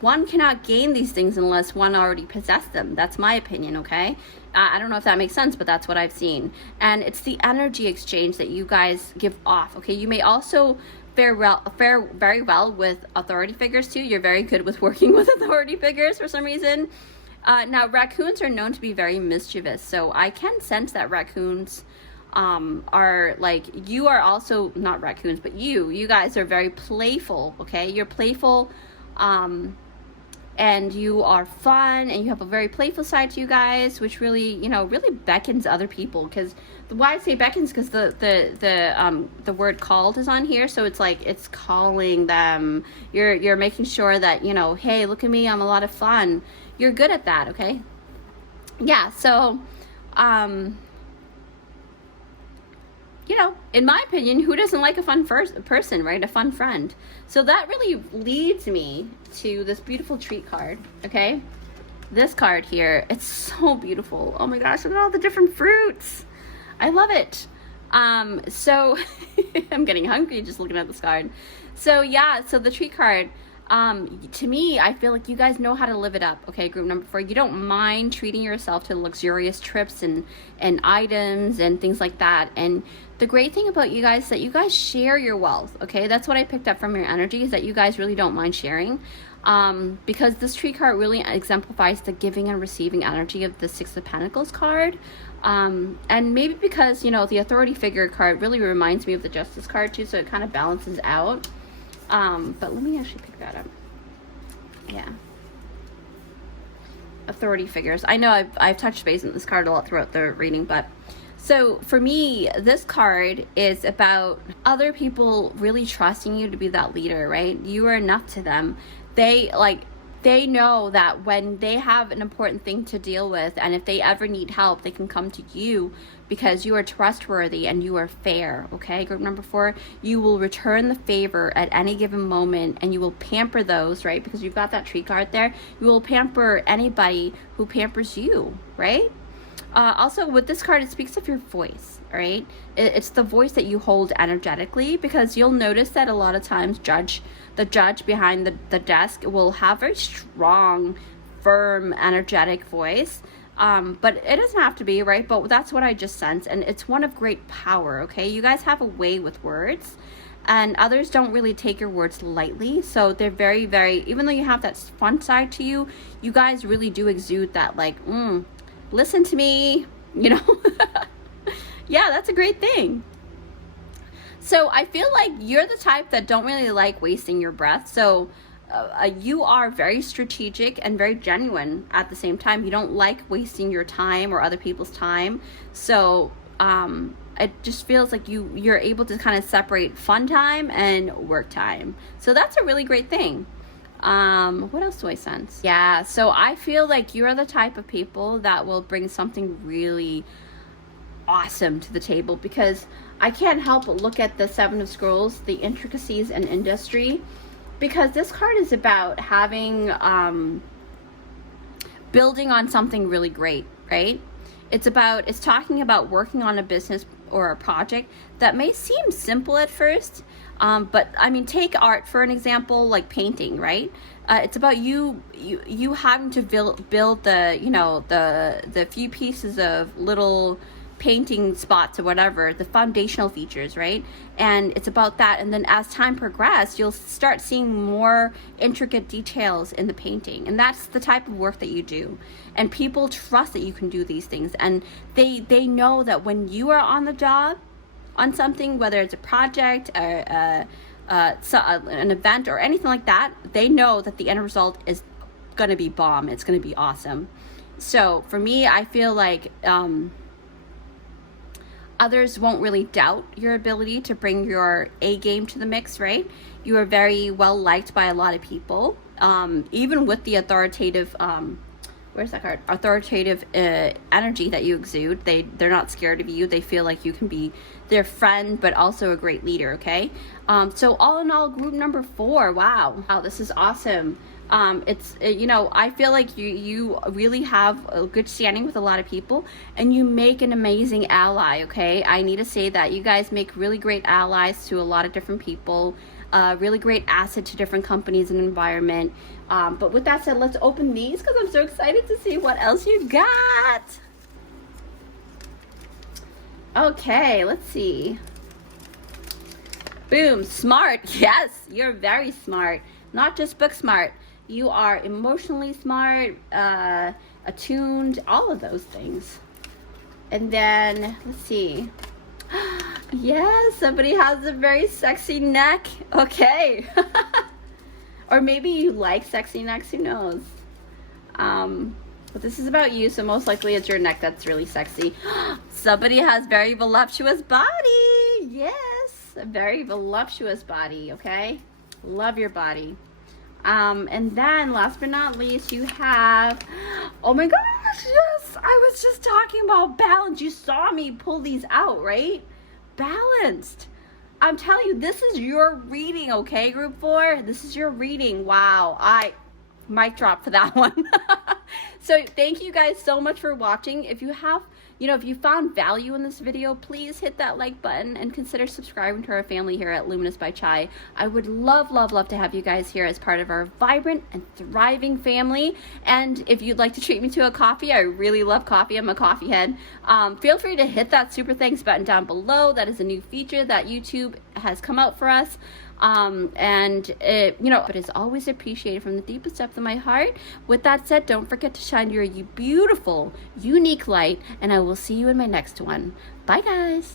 one cannot gain these things unless one already possessed them. That's my opinion, okay? I don't know if that makes sense, but that's what I've seen. And it's the energy exchange that you guys give off, okay? You may also fare very well with authority figures too. You're very good with working with authority figures for some reason. Now, raccoons are known to be very mischievous, so I can sense that raccoons are like, you are also, not raccoons, but you guys are very playful, okay? You're playful, and you are fun, and you have a very playful side to you guys, which really, you know, really beckons other people. Because why I say beckons, because the word called is on here, so it's like it's calling them. You're making sure that, you know, hey, look at me, I'm a lot of fun. You're good at that, okay? Yeah, so you know, in my opinion, who doesn't like a fun person, right? A fun friend. So that really leads me to this beautiful treat card, okay? This card here, it's so beautiful. Oh my gosh, look at all the different fruits. I love it. So I'm getting hungry just looking at this card. So yeah, so the treat card, to me, I feel like you guys know how to live it up, okay? Group number 4, you don't mind treating yourself to luxurious trips and items and things like that. And the great thing about you guys is that you guys share your wealth, okay? That's what I picked up from your energy, is that you guys really don't mind sharing, because this tree card really exemplifies the giving and receiving energy of the 6 of Pentacles card. And maybe because, you know, the authority figure card really reminds me of the Justice card too, so it kind of balances out. But let me actually pick that up. Yeah. Authority figures. I know I've touched base on this card a lot throughout the reading, but so for me, this card is about other people really trusting you to be that leader, right? You are enough to them. They know that when they have an important thing to deal with, and if they ever need help, they can come to you because you are trustworthy and you are fair, okay? Group number 4, you will return the favor at any given moment, and you will pamper those, right? Because you've got that tree card there. You will pamper anybody who pampers you, right? Also, with this card, it speaks of your voice, right? It's the voice that you hold energetically, because you'll notice that a lot of times the judge behind the desk will have a strong, firm, energetic voice. But it doesn't have to be, right? But that's what I just sense, and it's one of great power, okay? You guys have a way with words, and others don't really take your words lightly. So they're very, very, even though you have that fun side to you, you guys really do exude that, like, listen to me, you know? Yeah, that's a great thing. So I feel like you're the type that don't really like wasting your breath. So you are very strategic and very genuine at the same time. You don't like wasting your time or other people's time. So it just feels like you're able to kind of separate fun time and work time. So that's a really great thing. What else do I sense? Yeah, so I feel like you're the type of people that will bring something really awesome to the table, because I can't help but look at the 7 of Scrolls, the intricacies and industry, because this card is about having building on something really great, right? It's talking about working on a business or a project that may seem simple at first, but I mean, take art for an example, like painting, right? It's about you having to build the, you know, the few pieces of little painting spots or whatever, the foundational features, right? And it's about that, and then as time progresses, you'll start seeing more intricate details in the painting, and that's the type of work that you do. And people trust that you can do these things, and they know that when you are on the job on something, whether it's a project or an event or anything like that, they know that the end result is going to be bomb. It's going to be awesome. So for me, I feel like others won't really doubt your ability to bring your A game to the mix, right? You are very well liked by a lot of people, even with the authoritative, where's that card? Authoritative energy that you exude. They're not scared of you. They feel like you can be their friend, but also a great leader, okay? So all in all, group number 4, wow, this is awesome. You know, I feel like you really have a good standing with a lot of people, and you make an amazing ally, okay? I need to say that you guys make really great allies to a lot of different people, really great asset to different companies and environment. But with that said, let's open these, because I'm so excited to see what else you got. Okay, let's see. Boom, smart. Yes, you're very smart. Not just book smart. You are emotionally smart, attuned, all of those things. And then, let's see. Yes, somebody has a very sexy neck. Okay. Or maybe you like sexy necks, who knows? But this is about you, so most likely it's your neck that's really sexy. Somebody has very voluptuous body. Yes, a very voluptuous body, okay? Love your body. And then last but not least, you have, oh my gosh, yes, I was just talking about balance. You saw me pull these out, right? Balanced. I'm telling you, this is your reading, okay, group 4? This is your reading. Wow, mic drop for that one. So thank you guys so much for watching. If you have, if you found value in this video, please hit that like button and consider subscribing to our family here at Luminous by Chai. I would love, love, love to have you guys here as part of our vibrant and thriving family. And if you'd like to treat me to a coffee, I really love coffee. I'm a coffee head. Feel free to hit that super thanks button down below. That is a new feature that YouTube has come out for us. And it, but it's always appreciated from the deepest depth of my heart. With that said, don't forget to shine your beautiful, unique light, and I will see you in my next one. Bye, guys.